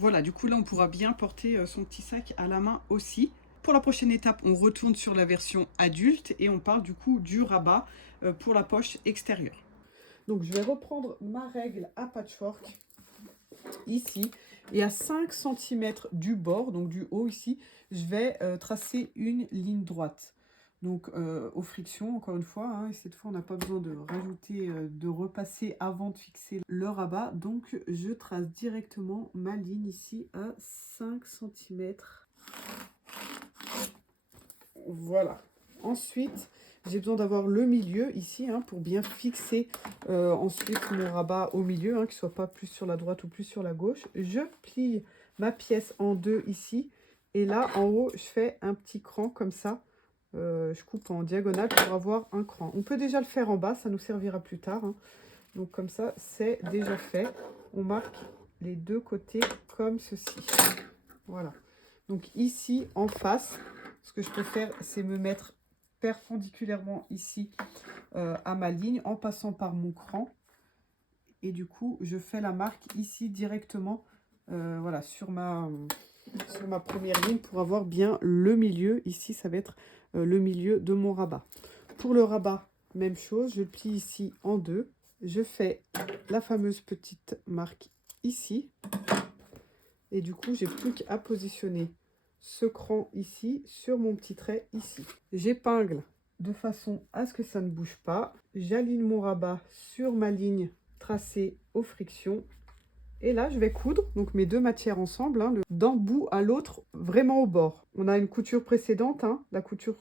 Voilà, du coup là on pourra bien porter son petit sac à la main aussi. Pour la prochaine étape, on retourne sur la version adulte et on parle du coup du rabat pour la poche extérieure. Donc je vais reprendre ma règle à patchwork ici et à 5 cm du bord, donc du haut ici, je vais tracer une ligne droite. Donc aux frictions, encore une fois, et cette fois on n'a pas besoin de rajouter, de repasser avant de fixer le rabat. Donc je trace directement ma ligne ici à 5 cm. Voilà. Ensuite, j'ai besoin d'avoir le milieu ici pour bien fixer ensuite mon rabat au milieu, qu'il ne soit pas plus sur la droite ou plus sur la gauche. Je plie ma pièce en deux ici. Et là, en haut, je fais un petit cran comme ça. Je coupe en diagonale pour avoir un cran. On peut déjà le faire en bas, ça nous servira plus tard. Donc comme ça, c'est déjà fait. On marque les deux côtés comme ceci. Voilà. Donc ici, en face, ce que je peux faire, c'est me mettre perpendiculairement ici à ma ligne en passant par mon cran. Et du coup, je fais la marque ici directement voilà, sur ma première ligne pour avoir bien le milieu. Ici, ça va être le milieu de mon rabat. Pour le rabat, même chose, je le plie ici en deux. Je fais la fameuse petite marque ici. Et du coup, j'ai plus qu'à positionner ce cran ici sur mon petit trait ici. J'épingle de façon à ce que ça ne bouge pas. J'aligne mon rabat sur ma ligne tracée aux frictions. Et là, je vais coudre donc mes deux matières ensemble, hein, d'un bout à l'autre, vraiment au bord. On a une couture précédente, hein, la couture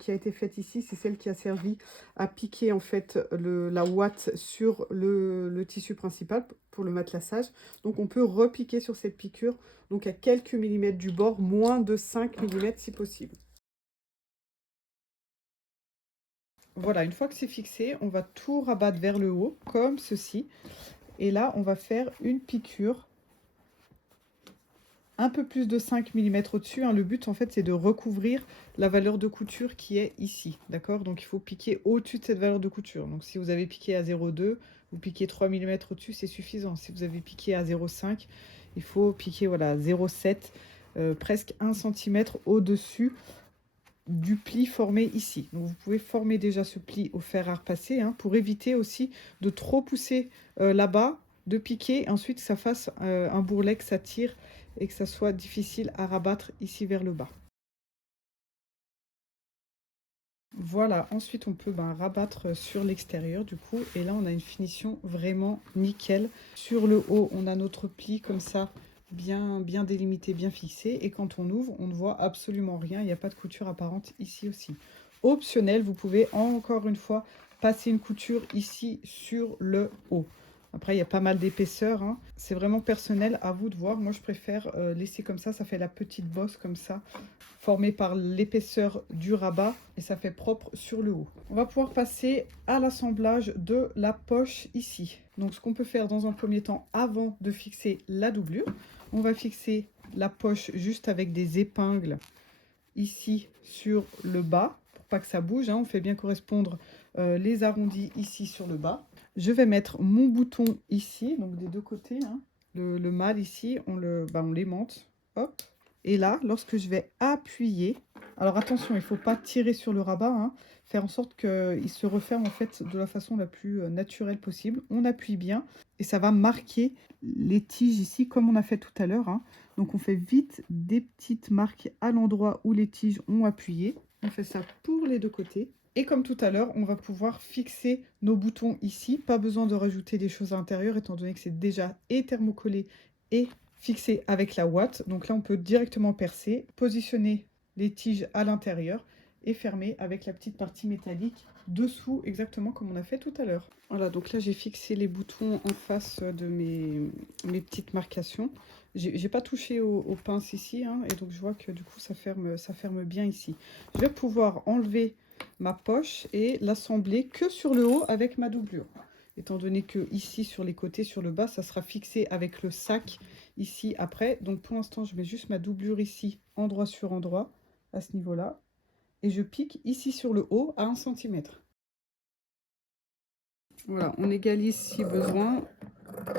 qui a été faite ici, c'est celle qui a servi à piquer en fait la ouate sur le tissu principal pour le matelassage. Donc on peut repiquer sur cette piqûre, donc à quelques millimètres du bord, moins de 5 mm si possible. Voilà, une fois que c'est fixé, on va tout rabattre vers le haut, comme ceci. Et là, on va faire une piqûre un peu plus de 5 mm au-dessus. Hein. Le but, en fait, c'est de recouvrir la valeur de couture qui est ici. D'accord? Donc, il faut piquer au-dessus de cette valeur de couture. Donc, si vous avez piqué à 0,2, vous piquez 3 mm au-dessus, c'est suffisant. Si vous avez piqué à 0,5, il faut piquer voilà, 0,7, presque 1 cm au-dessus du pli formé ici. Donc, vous pouvez former déjà ce pli au fer à repasser hein, pour éviter aussi de trop pousser là-bas, de piquer, ensuite que ça fasse un bourrelet, que ça tire et que ça soit difficile à rabattre ici vers le bas. Voilà, ensuite on peut rabattre sur l'extérieur du coup, et là on a une finition vraiment nickel. Sur le haut, on a notre pli comme ça, bien délimité, bien fixé, et quand on ouvre, on ne voit absolument rien, il n'y a pas de couture apparente ici aussi. Optionnel, vous pouvez encore une fois passer une couture ici sur le haut. Après, il y a pas mal d'épaisseur. Hein. C'est vraiment personnel, à vous de voir. Moi, je préfère laisser comme ça fait la petite bosse comme ça, formée par l'épaisseur du rabat, et ça fait propre sur le haut. On va pouvoir passer à l'assemblage de la poche ici. Donc, ce qu'on peut faire dans un premier temps, avant de fixer la doublure, on va fixer la poche juste avec des épingles ici sur le bas, pour pas que ça bouge. Hein. On fait bien correspondre les arrondis ici sur le bas. Je vais mettre mon bouton ici, donc des deux côtés. Hein. Le mâle ici, on l'aimante. Hop. Et là, lorsque je vais appuyer, alors attention, il ne faut pas tirer sur le rabat, hein, faire en sorte qu'il se referme en fait de la façon la plus naturelle possible. On appuie bien et ça va marquer les tiges ici comme on a fait tout à l'heure. Hein. Donc on fait vite des petites marques à l'endroit où les tiges ont appuyé. On fait ça pour les deux côtés. Et comme tout à l'heure, on va pouvoir fixer nos boutons ici. Pas besoin de rajouter des choses à l'intérieur étant donné que c'est déjà et thermocollé et fixé avec la ouate. Donc là, on peut directement percer, positionner les tiges à l'intérieur et fermer avec la petite partie métallique dessous, exactement comme on a fait tout à l'heure. Voilà, donc là, j'ai fixé les boutons en face de mes petites marcations. J'ai pas touché aux pinces ici, hein, et donc je vois que du coup, ça ferme bien ici. Je vais pouvoir enlever ma poche et l'assembler que sur le haut avec ma doublure. Étant donné que ici, sur les côtés, sur le bas, ça sera fixé avec le sac ici après. Donc pour l'instant, je mets juste ma doublure ici, endroit sur endroit, à ce niveau-là. Et je pique ici sur le haut à 1 cm. Voilà, on égalise si besoin.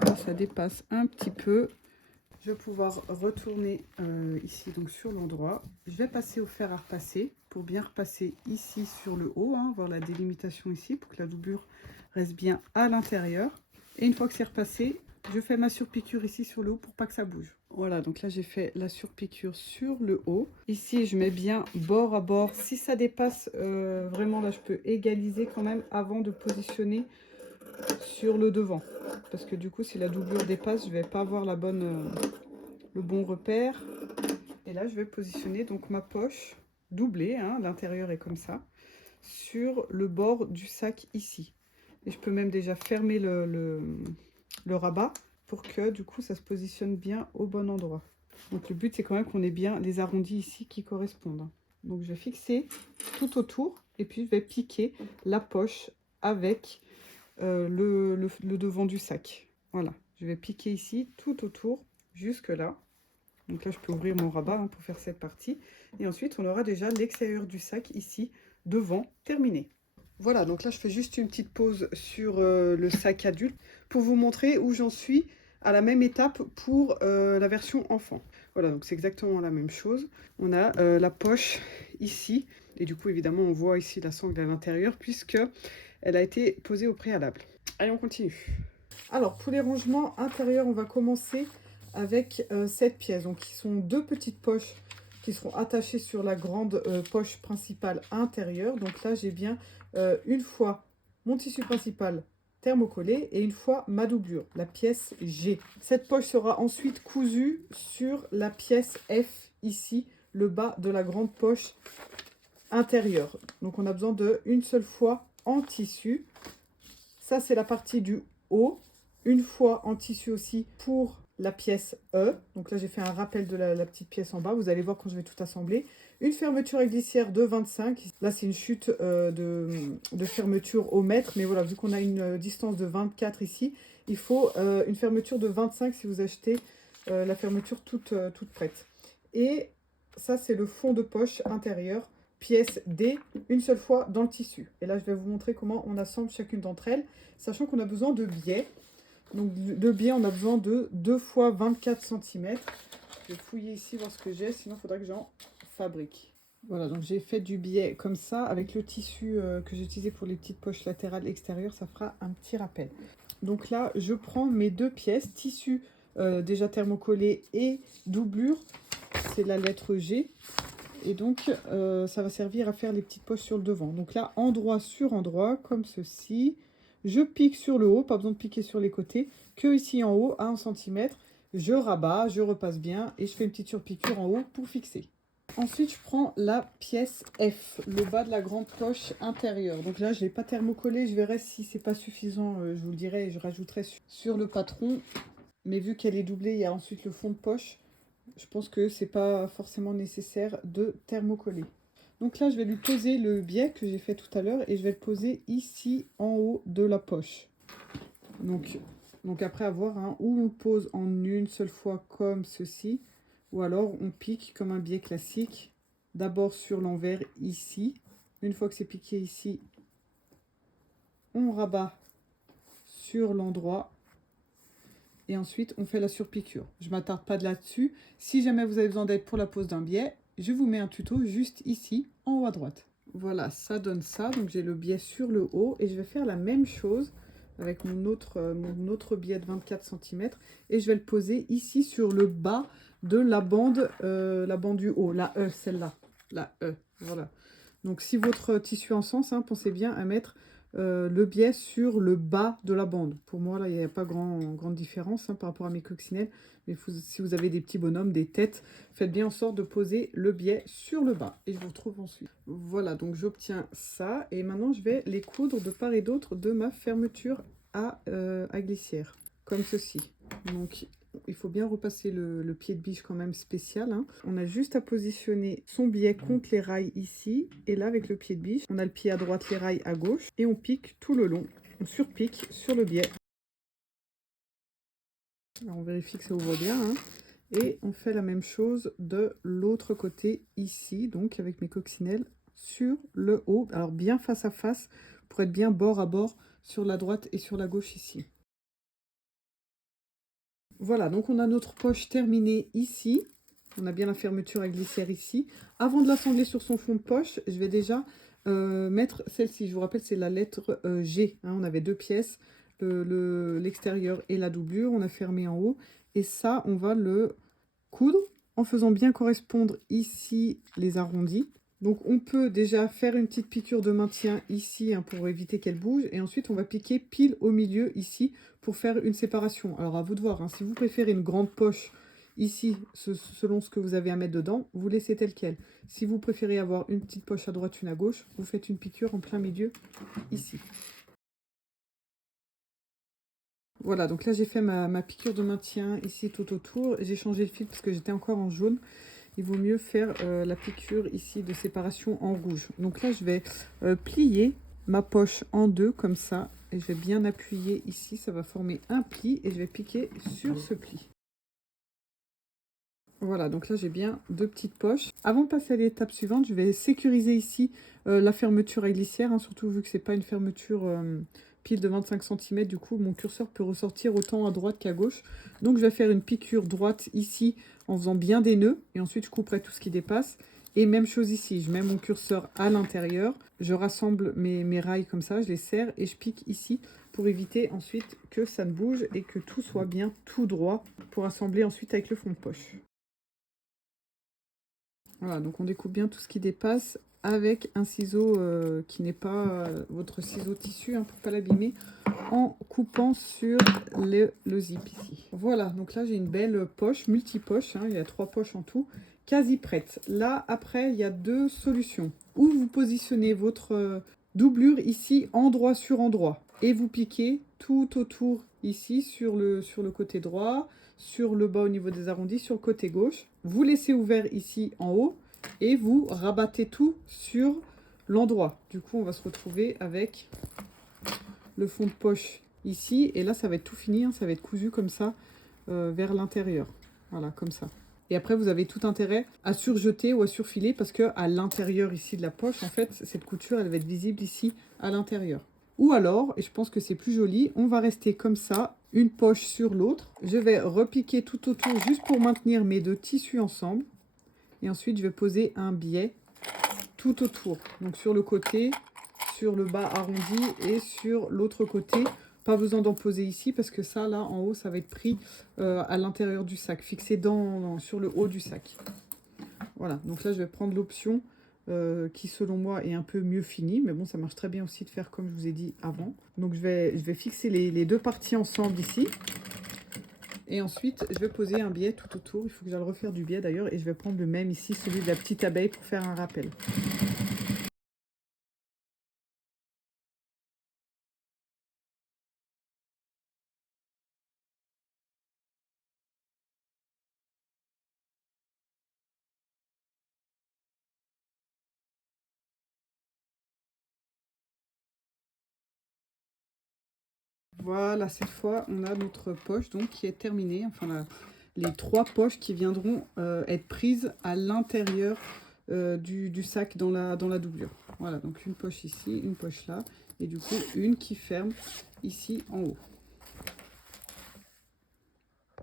Là, ça dépasse un petit peu. Je vais pouvoir retourner ici donc sur l'endroit. Je vais passer au fer à repasser pour bien repasser ici sur le haut, hein, voir la délimitation ici pour que la doublure reste bien à l'intérieur. Et une fois que c'est repassé, je fais ma surpiqûre ici sur le haut pour pas que ça bouge. Voilà, donc là j'ai fait la surpiqûre sur le haut. Ici je mets bien bord à bord. Si ça dépasse vraiment, là je peux égaliser quand même avant de positionner sur le devant. Parce que du coup si la doublure dépasse, je vais pas avoir le bon repère. Et là je vais positionner donc ma poche doublée, hein, l'intérieur est comme ça, sur le bord du sac ici. Et je peux même déjà fermer le rabat pour que du coup ça se positionne bien au bon endroit. Donc le but c'est quand même qu'on ait bien les arrondis ici qui correspondent. Donc je vais fixer tout autour et puis je vais piquer la poche avec le devant du sac. Voilà, je vais piquer ici tout autour jusque là. Donc là je peux ouvrir mon rabat, hein, pour faire cette partie. Et ensuite on aura déjà l'extérieur du sac ici devant terminé. Voilà, donc là je fais juste une petite pause sur le sac adulte pour vous montrer où j'en suis à la même étape pour la version enfant. Voilà, donc c'est exactement la même chose. On a la poche ici, et du coup évidemment on voit ici la sangle à l'intérieur puisque elle a été posée au préalable. Allez, on continue. Alors pour les rangements intérieurs, on va commencer avec cette pièce. Donc, qui sont deux petites poches qui seront attachées sur la grande poche principale intérieure. Donc là, j'ai bien une fois mon tissu principal thermocollé et une fois ma doublure, la pièce G. Cette poche sera ensuite cousue sur la pièce F, ici, le bas de la grande poche intérieure. Donc on a besoin d'une seule fois en tissu. Ça, c'est la partie du haut. Une fois en tissu aussi pour la pièce E. Donc là, j'ai fait un rappel de la petite pièce en bas. Vous allez voir quand je vais tout assembler. Une fermeture à glissière de 25. Là, c'est une chute de fermeture au mètre. Mais voilà, vu qu'on a une distance de 24 ici, il faut une fermeture de 25 si vous achetez la fermeture toute prête. Et ça, c'est le fond de poche intérieur. Pièce D, une seule fois dans le tissu. Et là, je vais vous montrer comment on assemble chacune d'entre elles, sachant qu'on a besoin de biais. Donc, de biais, on a besoin de 2 fois 24 cm. Je vais fouiller ici, voir ce que j'ai, sinon il faudra que j'en fabrique. Voilà, donc j'ai fait du biais comme ça, avec le tissu que j'ai utilisé pour les petites poches latérales extérieures, ça fera un petit rappel. Donc là, je prends mes deux pièces, tissu déjà thermocollé et doublure, c'est la lettre G. Et donc, ça va servir à faire les petites poches sur le devant. Donc là, endroit sur endroit, comme ceci. Je pique sur le haut, pas besoin de piquer sur les côtés. Que ici en haut, à 1 cm. Je rabats, je repasse bien et je fais une petite surpiqûre en haut pour fixer. Ensuite, je prends la pièce F, le bas de la grande poche intérieure. Donc là, je ne l'ai pas thermocollé. Je verrai si c'est pas suffisant, je vous le dirai et je rajouterai sur le patron. Mais vu qu'elle est doublée, il y a ensuite le fond de poche. Je pense que c'est pas forcément nécessaire de thermocoller. Donc là, je vais lui poser le biais que j'ai fait tout à l'heure et je vais le poser ici en haut de la poche. Donc après avoir où on pose en une seule fois comme ceci, ou alors on pique comme un biais classique. D'abord sur l'envers ici. Une fois que c'est piqué ici, on rabat sur l'endroit. Et ensuite, on fait la surpiqûre. Je ne m'attarde pas de là-dessus. Si jamais vous avez besoin d'aide pour la pose d'un biais, je vous mets un tuto juste ici, en haut à droite. Voilà, ça donne ça. Donc, j'ai le biais sur le haut. Et je vais faire la même chose avec mon autre biais de 24 cm. Et je vais le poser ici sur le bas de la bande du haut. La E, celle-là. La E, voilà. Donc, si votre tissu en sens, pensez bien à mettre le biais sur le bas de la bande. Pour moi, là, il n'y a pas grande différence par rapport à mes coccinelles. Mais si vous avez des petits bonhommes, des têtes, faites bien en sorte de poser le biais sur le bas. Et je vous retrouve ensuite. Voilà, donc j'obtiens ça. Et maintenant, je vais les coudre de part et d'autre de ma fermeture à glissière. Comme ceci. Donc, il faut bien repasser le pied de biche quand même spécial. On a juste à positionner son biais contre les rails ici. Et là, avec le pied de biche, on a le pied à droite, les rails à gauche. Et on pique tout le long. On surpique sur le biais. Alors, on vérifie que ça ouvre bien. Et on fait la même chose de l'autre côté ici. Donc, avec mes coccinelles sur le haut. Alors, bien face à face pour être bien bord à bord sur la droite et sur la gauche ici. Voilà, donc on a notre poche terminée ici. On a bien la fermeture à glissière ici. Avant de l'assembler sur son fond de poche, je vais déjà mettre celle-ci. Je vous rappelle, c'est la lettre G. On avait deux pièces, l'extérieur et la doublure. On a fermé en haut. Et ça, on va le coudre en faisant bien correspondre ici les arrondis. Donc on peut déjà faire une petite piqûre de maintien ici pour éviter qu'elle bouge. Et ensuite on va piquer pile au milieu ici pour faire une séparation. Alors à vous de voir, si vous préférez une grande poche ici, selon ce que vous avez à mettre dedans, vous laissez tel quel. Si vous préférez avoir une petite poche à droite, une à gauche, vous faites une piqûre en plein milieu ici. Voilà, donc là j'ai fait ma piqûre de maintien ici tout autour. J'ai changé le fil parce que j'étais encore en jaune. Il vaut mieux faire la piqûre ici de séparation en rouge. Donc là, je vais plier ma poche en deux comme ça. Et je vais bien appuyer ici. Ça va former un pli et je vais piquer sur ce pli. Voilà, donc là, j'ai bien deux petites poches. Avant de passer à l'étape suivante, je vais sécuriser ici la fermeture à glissière. Surtout vu que c'est pas une fermeture pile de 25 cm. Du coup, mon curseur peut ressortir autant à droite qu'à gauche. Donc, je vais faire une piqûre droite ici en faisant bien des nœuds. Et ensuite, je couperai tout ce qui dépasse. Et même chose ici, je mets mon curseur à l'intérieur, je rassemble mes rails comme ça, je les serre et je pique ici pour éviter ensuite que ça ne bouge et que tout soit bien tout droit pour assembler ensuite avec le fond de poche. Voilà, donc on découpe bien tout ce qui dépasse avec un ciseau qui n'est pas votre ciseau tissu, hein, pour ne pas l'abîmer, en coupant sur le zip ici. Voilà, donc là j'ai une belle poche, multi-poche, hein, il y a 3 poches en tout, quasi prête. Là, après, il y a 2 solutions. Ou vous positionnez votre doublure ici, endroit sur endroit, et vous piquez tout autour ici, sur le côté droit, sur le bas au niveau des arrondis, sur le côté gauche. Vous laissez ouvert ici en haut, et vous rabattez tout sur l'endroit. Du coup, on va se retrouver avec le fond de poche ici, et là ça va être tout fini, hein, ça va être cousu comme ça vers l'intérieur, voilà, comme ça. Et après vous avez tout intérêt à surjeter ou à surfiler, parce que à l'intérieur ici de la poche, en fait, cette couture elle va être visible ici à l'intérieur. Ou alors, et je pense que c'est plus joli, on va rester comme ça, une poche sur l'autre. Je vais repiquer tout autour juste pour maintenir mes 2 tissus ensemble, et ensuite je vais poser un biais tout autour, donc sur le côté, sur le bas arrondi et sur l'autre côté. Pas besoin d'en poser ici parce que ça, là, en haut, ça va être pris à l'intérieur du sac, fixé sur le haut du sac. Voilà, donc là, je vais prendre l'option qui, selon moi, est un peu mieux finie. Mais bon, ça marche très bien aussi de faire comme je vous ai dit avant. Donc, je vais fixer les 2 parties ensemble ici. Et ensuite, je vais poser un biais tout autour. Il faut que j'aille refaire du biais d'ailleurs. Et je vais prendre le même ici, celui de la petite abeille, pour faire un rappel. Voilà, cette fois, on a notre poche donc qui est terminée. Enfin, les 3 poches qui viendront être prises à l'intérieur du sac dans la doublure. Voilà, donc une poche ici, une poche là, et du coup, une qui ferme ici en haut.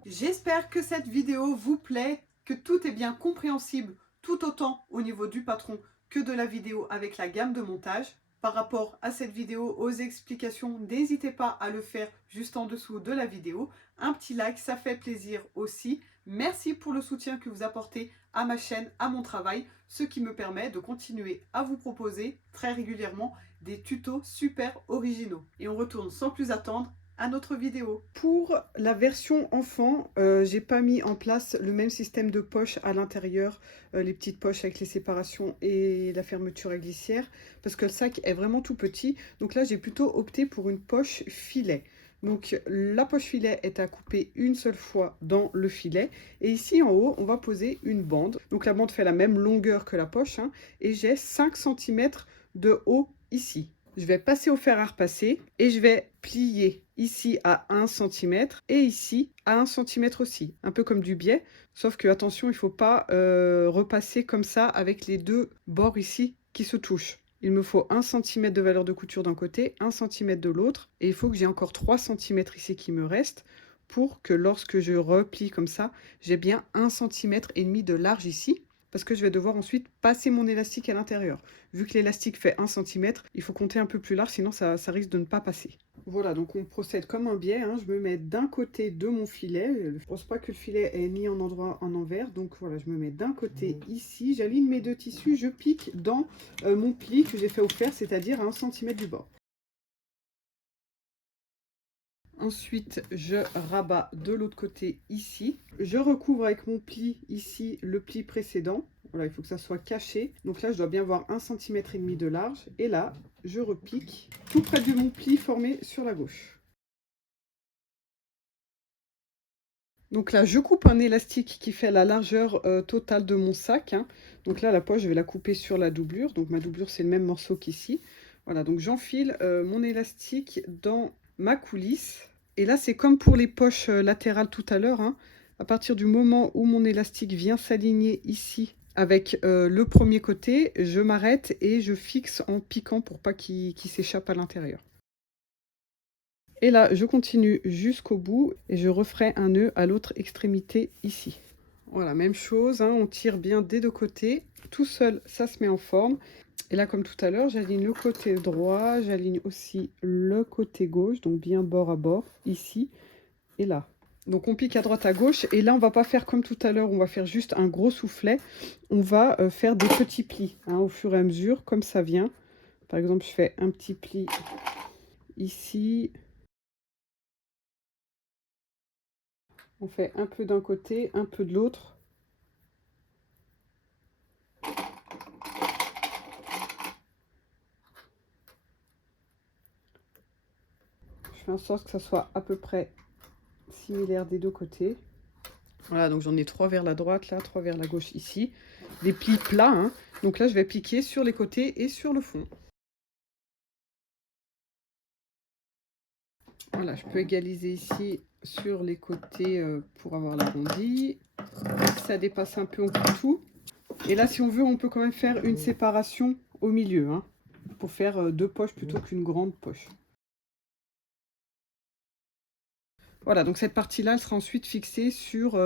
J'espère que cette vidéo vous plaît, que tout est bien compréhensible, tout autant au niveau du patron que de la vidéo avec la gamme de montage. Par rapport à cette vidéo, aux explications, n'hésitez pas à le faire juste en dessous de la vidéo. Un petit like, ça fait plaisir aussi. Merci pour le soutien que vous apportez à ma chaîne, à mon travail, ce qui me permet de continuer à vous proposer très régulièrement des tutos super originaux. Et on retourne sans plus attendre à notre vidéo. Pour la version enfant, j'ai pas mis en place le même système de poche à l'intérieur, les petites poches avec les séparations et la fermeture à glissière, parce que le sac est vraiment tout petit. Donc là, j'ai plutôt opté pour une poche filet. Donc la poche filet est à couper une seule fois dans le filet. Et ici en haut, on va poser une bande. Donc la bande fait la même longueur que la poche, hein, et j'ai 5 cm de haut ici. Je vais passer au fer à repasser et je vais plier ici à 1 cm et ici à 1 cm aussi, un peu comme du biais, sauf que attention, il ne faut pas repasser comme ça avec les 2 bords ici qui se touchent. Il me faut 1 cm de valeur de couture d'un côté, 1 cm de l'autre, et il faut que j'ai encore 3 cm ici qui me restent pour que lorsque je replie comme ça, j'ai bien 1 cm et demi de large ici, parce que je vais devoir ensuite passer mon élastique à l'intérieur. Vu que l'élastique fait 1 cm, il faut compter un peu plus large, sinon ça risque de ne pas passer. Voilà, donc on procède comme un biais, hein. Je me mets d'un côté de mon filet. Je ne pense pas que le filet est mis en endroit en envers, donc voilà, je me mets d'un côté ici, j'aligne mes 2 tissus, je pique dans mon pli que j'ai fait au fer, c'est-à-dire à 1 cm du bord. Ensuite, je rabats de l'autre côté ici. Je recouvre avec mon pli ici le pli précédent. Voilà, il faut que ça soit caché. Donc là, je dois bien avoir 1 cm et demi de large. Et là, je repique tout près de mon pli formé sur la gauche. Donc là, je coupe un élastique qui fait la largeur totale de mon sac, hein. Donc là, la poche, je vais la couper sur la doublure. Donc ma doublure, c'est le même morceau qu'ici. Voilà, donc j'enfile mon élastique dans ma coulisse. Et là, c'est comme pour les poches latérales tout à l'heure, hein. À partir du moment où mon élastique vient s'aligner ici avec le premier côté, je m'arrête et je fixe en piquant pour pas qu'il s'échappe à l'intérieur. Et là, je continue jusqu'au bout et je referai un nœud à l'autre extrémité ici. Voilà, même chose, hein, on tire bien des 2 côtés tout seul, ça se met en forme. Et là, comme tout à l'heure, j'aligne le côté droit, j'aligne aussi le côté gauche, donc bien bord à bord, ici et là. Donc on pique à droite à gauche, et là on va pas faire comme tout à l'heure, on va faire juste un gros soufflet. On va faire des petits plis, hein, au fur et à mesure, comme ça vient. Par exemple, je fais un petit pli ici. On fait un peu d'un côté, un peu de l'autre. Je fais en sorte que ça soit à peu près similaire des deux côtés. Voilà, donc j'en ai 3 vers la droite, là, 3 vers la gauche, ici. Des plis plats, hein. Donc là, je vais piquer sur les côtés et sur le fond. Voilà, je peux égaliser ici sur les côtés pour avoir l'arrondi. Si ça dépasse un peu, on coupe tout. Et là, si on veut, on peut quand même faire une séparation au milieu, hein, pour faire 2 poches plutôt qu'une grande poche. Voilà, donc cette partie-là, elle sera ensuite fixée sur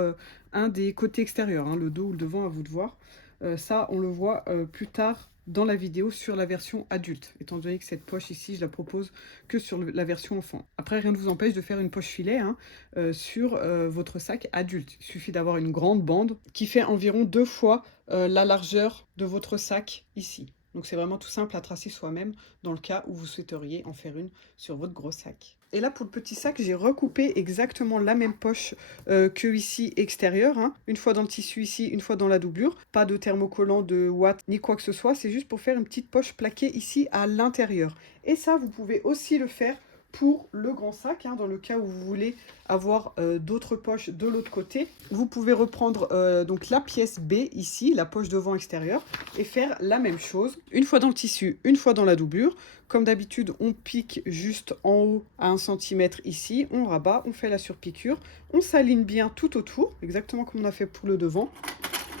un des côtés extérieurs, hein, le dos ou le devant, à vous de voir. Ça, on le voit plus tard dans la vidéo sur la version adulte, étant donné que cette poche ici, je la propose que sur la version enfant. Après, rien ne vous empêche de faire une poche filet, hein, sur votre sac adulte. Il suffit d'avoir une grande bande qui fait environ 2 fois la largeur de votre sac ici. Donc c'est vraiment tout simple à tracer soi-même dans le cas où vous souhaiteriez en faire une sur votre gros sac. Et là, pour le petit sac, j'ai recoupé exactement la même poche que ici extérieure, hein. Une fois dans le tissu ici, une fois dans la doublure. Pas de thermocollant, de ouate, ni quoi que ce soit. C'est juste pour faire une petite poche plaquée ici à l'intérieur. Et ça, vous pouvez aussi le faire pour le grand sac, hein, dans le cas où vous voulez avoir d'autres poches de l'autre côté. Vous pouvez reprendre donc la pièce B ici, la poche devant extérieure, et faire la même chose. Une fois dans le tissu, une fois dans la doublure. Comme d'habitude, on pique juste en haut à 1 cm ici, on rabat, on fait la surpiqûre, on s'aligne bien tout autour, exactement comme on a fait pour le devant.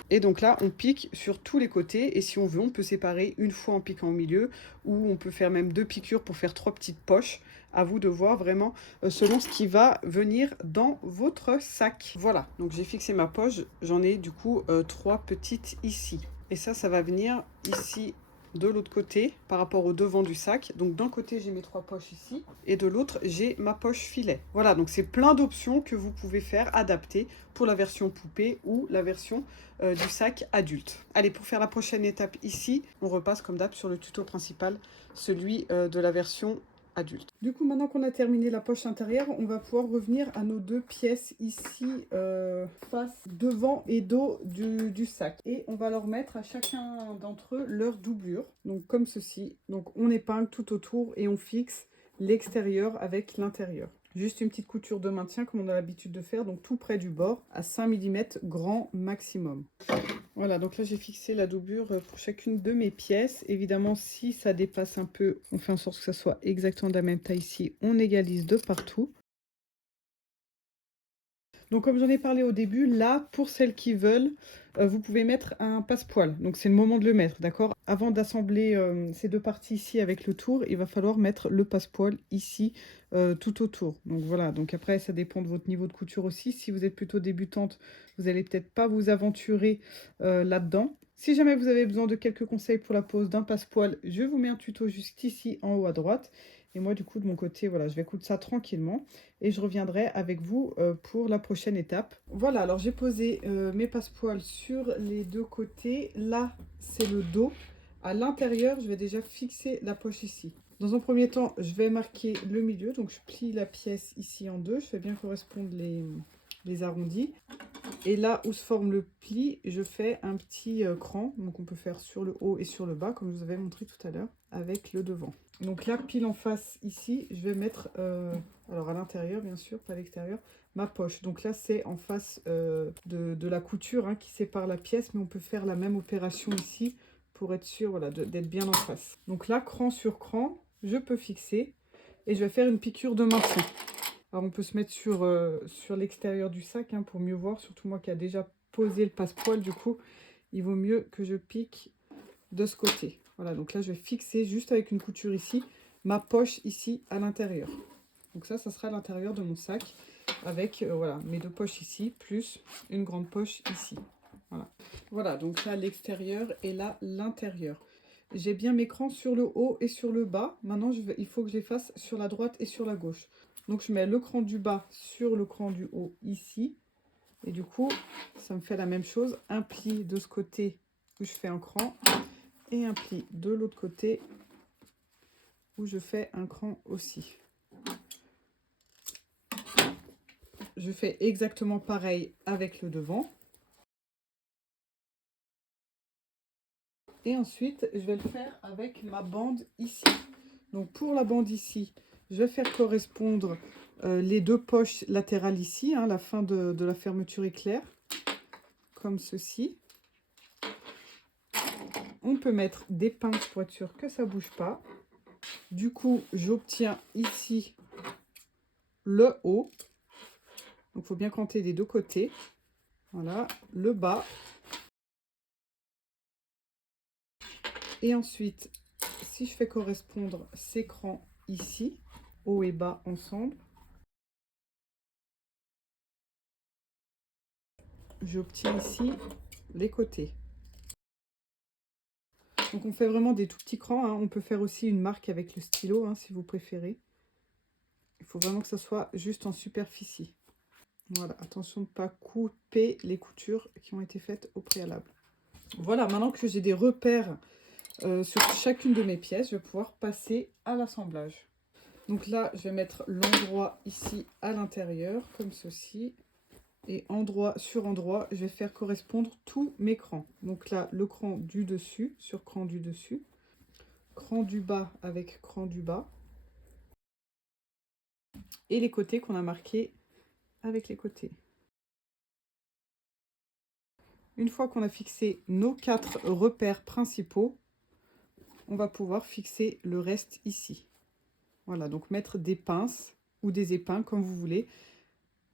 Et donc là, on pique sur tous les côtés, et si on veut, on peut séparer une fois en piquant au milieu, ou on peut faire même 2 piqûres pour faire 3 petites poches. À vous de voir vraiment selon ce qui va venir dans votre sac. Voilà, donc j'ai fixé ma poche, j'en ai du coup 3 petites ici. Et ça va venir ici de l'autre côté par rapport au devant du sac. Donc d'un côté j'ai mes 3 poches ici et de l'autre j'ai ma poche filet. Voilà, donc c'est plein d'options que vous pouvez faire adapter pour la version poupée ou la version du sac adulte. Allez, pour faire la prochaine étape ici, on repasse comme d'hab sur le tuto principal, celui de la version adulte. Du coup, maintenant qu'on a terminé la poche intérieure, on va pouvoir revenir à nos 2 pièces ici, face devant et dos du sac. Et on va leur mettre à chacun d'entre eux leur doublure, donc comme ceci. Donc on épingle tout autour et on fixe l'extérieur avec l'intérieur. Juste une petite couture de maintien comme on a l'habitude de faire, donc tout près du bord, à 5 mm grand maximum. Voilà, donc là j'ai fixé la doublure pour chacune de mes pièces. Évidemment, si ça dépasse un peu, on fait en sorte que ça soit exactement de la même taille ici. On égalise de partout. Donc comme j'en ai parlé au début, là, pour celles qui veulent, vous pouvez mettre un passepoil. Donc c'est le moment de le mettre, d'accord? Avant d'assembler ces 2 parties ici avec le tour, il va falloir mettre le passepoil ici tout autour. Donc voilà, donc après ça dépend de votre niveau de couture aussi. Si vous êtes plutôt débutante, vous n'allez peut-être pas vous aventurer là-dedans. Si jamais vous avez besoin de quelques conseils pour la pose d'un passepoil, je vous mets un tuto juste ici en haut à droite. Et moi du coup de mon côté, voilà, je vais coudre ça tranquillement. Et je reviendrai avec vous pour la prochaine étape. Voilà, alors j'ai posé mes passepoils sur les 2 côtés. Là, c'est le dos. À l'intérieur, je vais déjà fixer la poche ici. Dans un premier temps, je vais marquer le milieu. Donc, je plie la pièce ici en deux. Je fais bien correspondre les arrondis. Et là où se forme le pli, je fais un petit cran. Donc, on peut faire sur le haut et sur le bas, comme je vous avais montré tout à l'heure, avec le devant. Donc là, pile en face ici, je vais mettre, alors à l'intérieur bien sûr, pas à l'extérieur, ma poche. Donc là, c'est en face de la couture, hein, qui sépare la pièce, mais on peut faire la même opération ici pour être sûr, voilà, d'être bien en face. Donc là, cran sur cran, je peux fixer et je vais faire une piqûre de maintien. Alors on peut se mettre sur l'extérieur du sac, hein, pour mieux voir, surtout moi qui a déjà posé le passepoil, du coup, il vaut mieux que je pique de ce côté. Voilà, donc là je vais fixer juste avec une couture ici ma poche ici à l'intérieur. Donc ça sera à l'intérieur de mon sac avec voilà, mes 2 poches ici plus une grande poche ici. Voilà, donc là l'extérieur et là l'intérieur. J'ai bien mes crans sur le haut et sur le bas. Maintenant, il faut que je les fasse sur la droite et sur la gauche. Donc je mets le cran du bas sur le cran du haut ici. Et du coup, ça me fait la même chose. Un pli de ce côté où je fais un cran et un pli de l'autre côté où je fais un cran aussi. Je fais exactement pareil avec le devant. Et ensuite, je vais le faire avec ma bande ici. Donc pour la bande ici, je vais faire correspondre les deux poches latérales ici, hein, la fin de la fermeture éclair, comme ceci. On peut mettre des pinces pour être sûr que ça ne bouge pas. Du coup, j'obtiens ici le haut. Donc il faut bien compter des deux côtés. Voilà, le bas. Et ensuite, si je fais correspondre ces crans ici, haut et bas ensemble, j'obtiens ici les côtés. Donc on fait vraiment des tout petits crans, hein. On peut faire aussi une marque avec le stylo, hein, si vous préférez. Il faut vraiment que ça soit juste en superficie. Voilà, attention de ne pas couper les coutures qui ont été faites au préalable. Voilà, maintenant que j'ai des repères sur chacune de mes pièces, je vais pouvoir passer à l'assemblage. Donc là, je vais mettre l'endroit ici à l'intérieur, comme ceci. Et endroit sur endroit, je vais faire correspondre tous mes crans. Donc là, le cran du dessus sur cran du dessus. Cran du bas avec cran du bas. Et les côtés qu'on a marqués avec les côtés. Une fois qu'on a fixé nos 4 repères principaux, on va pouvoir fixer le reste ici. Voilà, donc mettre des pinces ou des épingles comme vous voulez,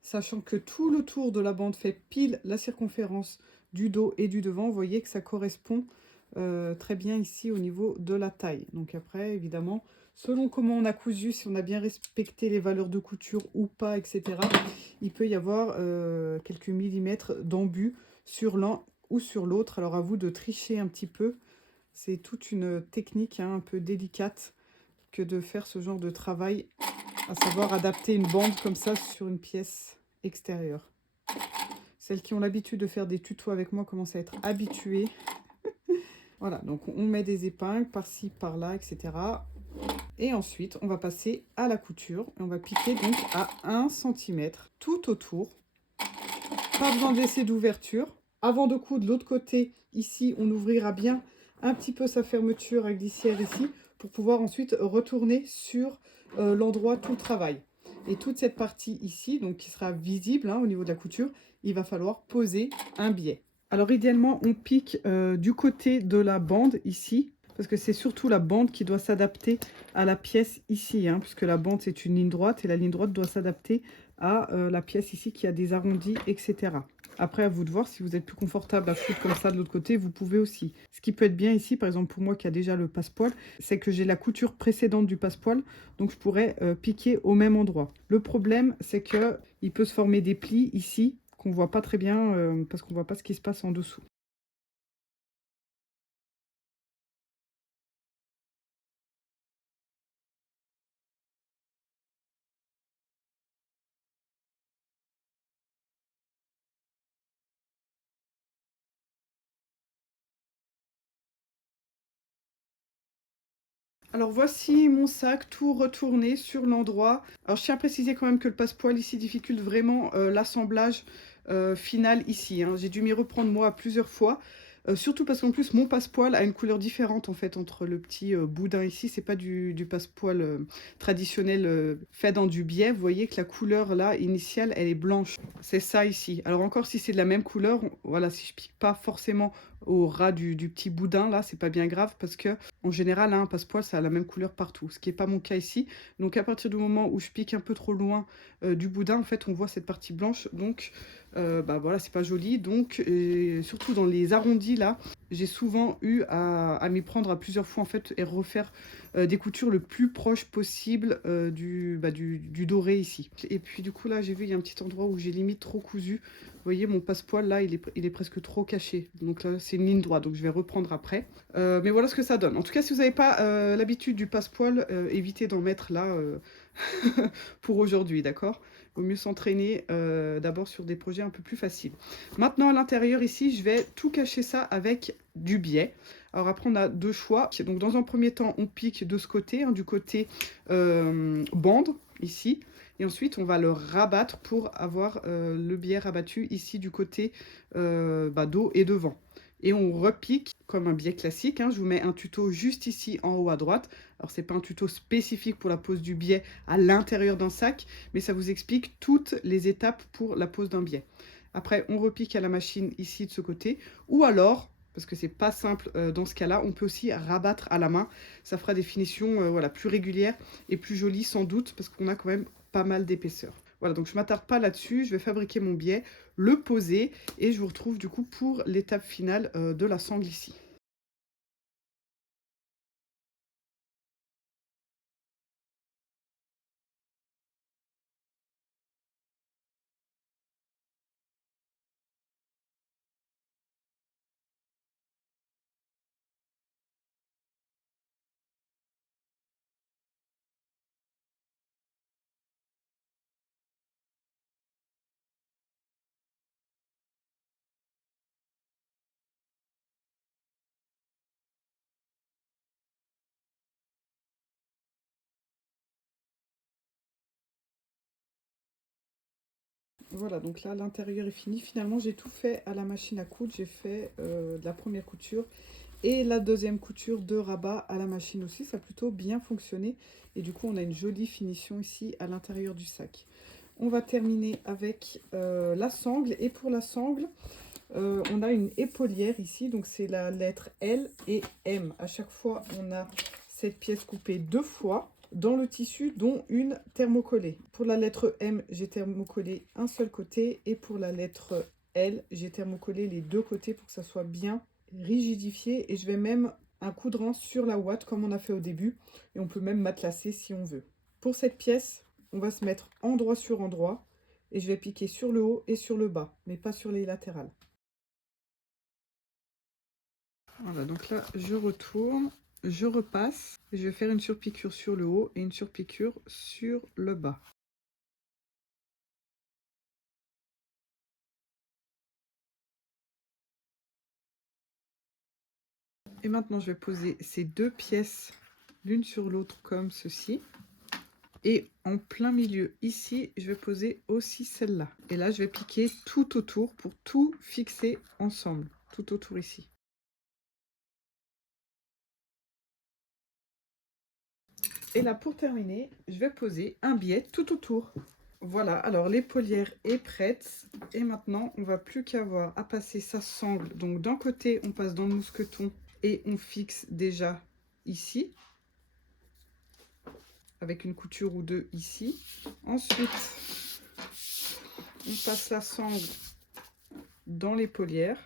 sachant que tout le tour de la bande fait pile la circonférence du dos et du devant. Vous voyez que ça correspond très bien ici au niveau de la taille. Donc après, évidemment, selon comment on a cousu, si on a bien respecté les valeurs de couture ou pas, etc., il peut y avoir quelques millimètres d'embut sur l'un ou sur l'autre. Alors à vous de tricher un petit peu. C'est toute une technique, hein, un peu délicate que de faire ce genre de travail, à savoir adapter une bande comme ça sur une pièce extérieure. Celles qui ont l'habitude de faire des tutos avec moi commencent à être habituées. Voilà, donc on met des épingles par-ci, par-là, etc. Et ensuite, on va passer à la couture. Et on va piquer donc à 1 cm tout autour. Pas besoin de laisser d'ouverture. Avant de coudre de l'autre côté, ici, on ouvrira bien un petit peu sa fermeture à glissière ici, pour pouvoir ensuite retourner sur l'endroit tout le travail. Et toute cette partie ici, donc qui sera visible, hein, au niveau de la couture, il va falloir poser un biais. Alors idéalement, on pique du côté de la bande ici, parce que c'est surtout la bande qui doit s'adapter à la pièce ici, hein, puisque la bande c'est une ligne droite et la ligne droite doit s'adapter à la pièce ici qui a des arrondis, etc. Après, à vous de voir si vous êtes plus confortable à coudre comme ça de l'autre côté, vous pouvez aussi. Ce qui peut être bien ici, par exemple pour moi qui a déjà le passepoil, c'est que j'ai la couture précédente du passepoil, donc je pourrais piquer au même endroit. Le problème, c'est que il peut se former des plis ici qu'on voit pas très bien parce qu'on voit pas ce qui se passe en dessous. Alors voici mon sac tout retourné sur l'endroit. Alors je tiens à préciser quand même que le passepoil ici difficulte vraiment l'assemblage final ici, hein. J'ai dû m'y reprendre moi plusieurs fois. Surtout parce qu'en plus mon passepoil a une couleur différente en fait entre le petit boudin ici. C'est pas du passepoil traditionnel fait dans du biais. Vous voyez que la couleur là initiale elle est blanche. C'est ça ici. Alors encore si c'est de la même couleur, voilà, si je pique pas forcément au ras du petit boudin là, c'est pas bien grave parce que en général hein, un passepoil ça a la même couleur partout, ce qui n'est pas mon cas ici. Donc à partir du moment où je pique un peu trop loin du boudin, en fait on voit cette partie blanche, donc bah voilà, c'est pas joli. Donc surtout dans les arrondis là, j'ai souvent eu à m'y prendre à plusieurs fois en fait et refaire des coutures le plus proche possible du doré ici. Et puis du coup là j'ai vu il y a un petit endroit où j'ai limite trop cousu. Vous voyez, mon passepoil, là, il est presque trop caché. Donc là, c'est une ligne droite, donc je vais reprendre après. Mais voilà ce que ça donne. En tout cas, si vous n'avez pas l'habitude du passepoil, évitez d'en mettre là pour aujourd'hui, d'accord? Il vaut mieux s'entraîner d'abord sur des projets un peu plus faciles. Maintenant, à l'intérieur, ici, je vais tout cacher ça avec du biais. Alors après, on a deux choix. Donc, dans un premier temps, on pique de ce côté, hein, du côté bande, ici. Et ensuite, on va le rabattre pour avoir le biais rabattu ici du côté dos et devant. Et on repique comme un biais classique, hein. Je vous mets un tuto juste ici en haut à droite. Alors, ce n'est pas un tuto spécifique pour la pose du biais à l'intérieur d'un sac, mais ça vous explique toutes les étapes pour la pose d'un biais. Après, on repique à la machine ici de ce côté. Ou alors, parce que c'est pas simple dans ce cas-là, on peut aussi rabattre à la main. Ça fera des finitions voilà, plus régulières et plus jolies sans doute, parce qu'on a quand même pas mal d'épaisseur. Voilà, donc je ne m'attarde pas là-dessus, je vais fabriquer mon biais, le poser, et je vous retrouve du coup pour l'étape finale de la sangle ici. Voilà, donc là, l'intérieur est fini. Finalement, j'ai tout fait à la machine à coudre. J'ai fait de la première couture et la deuxième couture de rabat à la machine aussi. Ça a plutôt bien fonctionné. Et du coup, on a une jolie finition ici à l'intérieur du sac. On va terminer avec la sangle. Et pour la sangle, on a une épaulière ici. Donc, c'est la lettre L et M. À chaque fois, on a cette pièce coupée deux fois dans le tissu, dont une thermocollée. Pour la lettre M, j'ai thermocollé un seul côté, et pour la lettre L, j'ai thermocollé les deux côtés pour que ça soit bien rigidifié, et je vais même un coudre sur la ouate comme on a fait au début, et on peut même matelassé si on veut. Pour cette pièce, on va se mettre endroit sur endroit, et je vais piquer sur le haut et sur le bas, mais pas sur les latérales. Voilà, donc là, je retourne, je repasse, et je vais faire une surpiqûre sur le haut et une surpiqûre sur le bas. Et maintenant, je vais poser ces deux pièces l'une sur l'autre comme ceci. Et en plein milieu, ici, je vais poser aussi celle-là. Et là, je vais piquer tout autour pour tout fixer ensemble, tout autour ici. Et là, pour terminer, je vais poser un biais tout autour. Voilà, alors l'épaulière est prête. Et maintenant, on va plus qu'avoir à passer sa sangle. Donc d'un côté, on passe dans le mousqueton et on fixe déjà ici, avec une couture ou deux ici. Ensuite, on passe la sangle dans l'épaulière.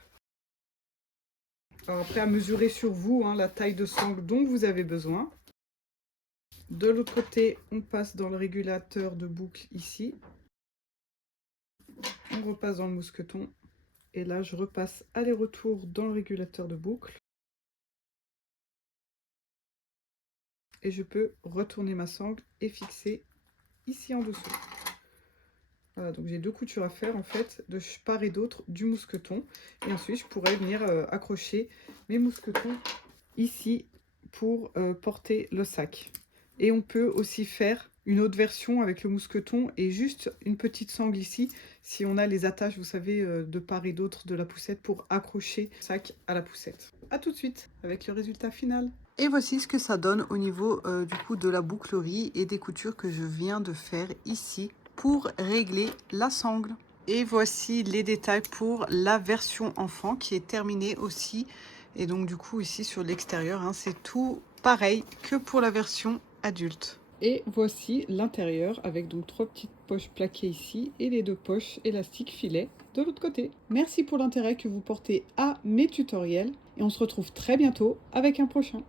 Alors après, à mesurer sur vous hein, la taille de sangle dont vous avez besoin. De l'autre côté, on passe dans le régulateur de boucle ici. On repasse dans le mousqueton. Et là, je repasse aller-retour dans le régulateur de boucle. Et je peux retourner ma sangle et fixer ici en dessous. Voilà, donc j'ai deux coutures à faire en fait, de part et d'autre du mousqueton. Et ensuite, je pourrais venir accrocher mes mousquetons ici pour porter le sac. Et on peut aussi faire une autre version avec le mousqueton et juste une petite sangle ici, si on a les attaches, vous savez, de part et d'autre de la poussette pour accrocher le sac à la poussette. A tout de suite avec le résultat final. Et voici ce que ça donne au niveau du coup de la bouclerie et des coutures que je viens de faire ici pour régler la sangle. Et voici les détails pour la version enfant qui est terminée aussi. Et donc du coup ici sur l'extérieur, hein, c'est tout pareil que pour la version adulte. Et voici l'intérieur avec donc 3 petites poches plaquées ici et les 2 poches élastiques filet de l'autre côté. Merci pour l'intérêt que vous portez à mes tutoriels et on se retrouve très bientôt avec un prochain.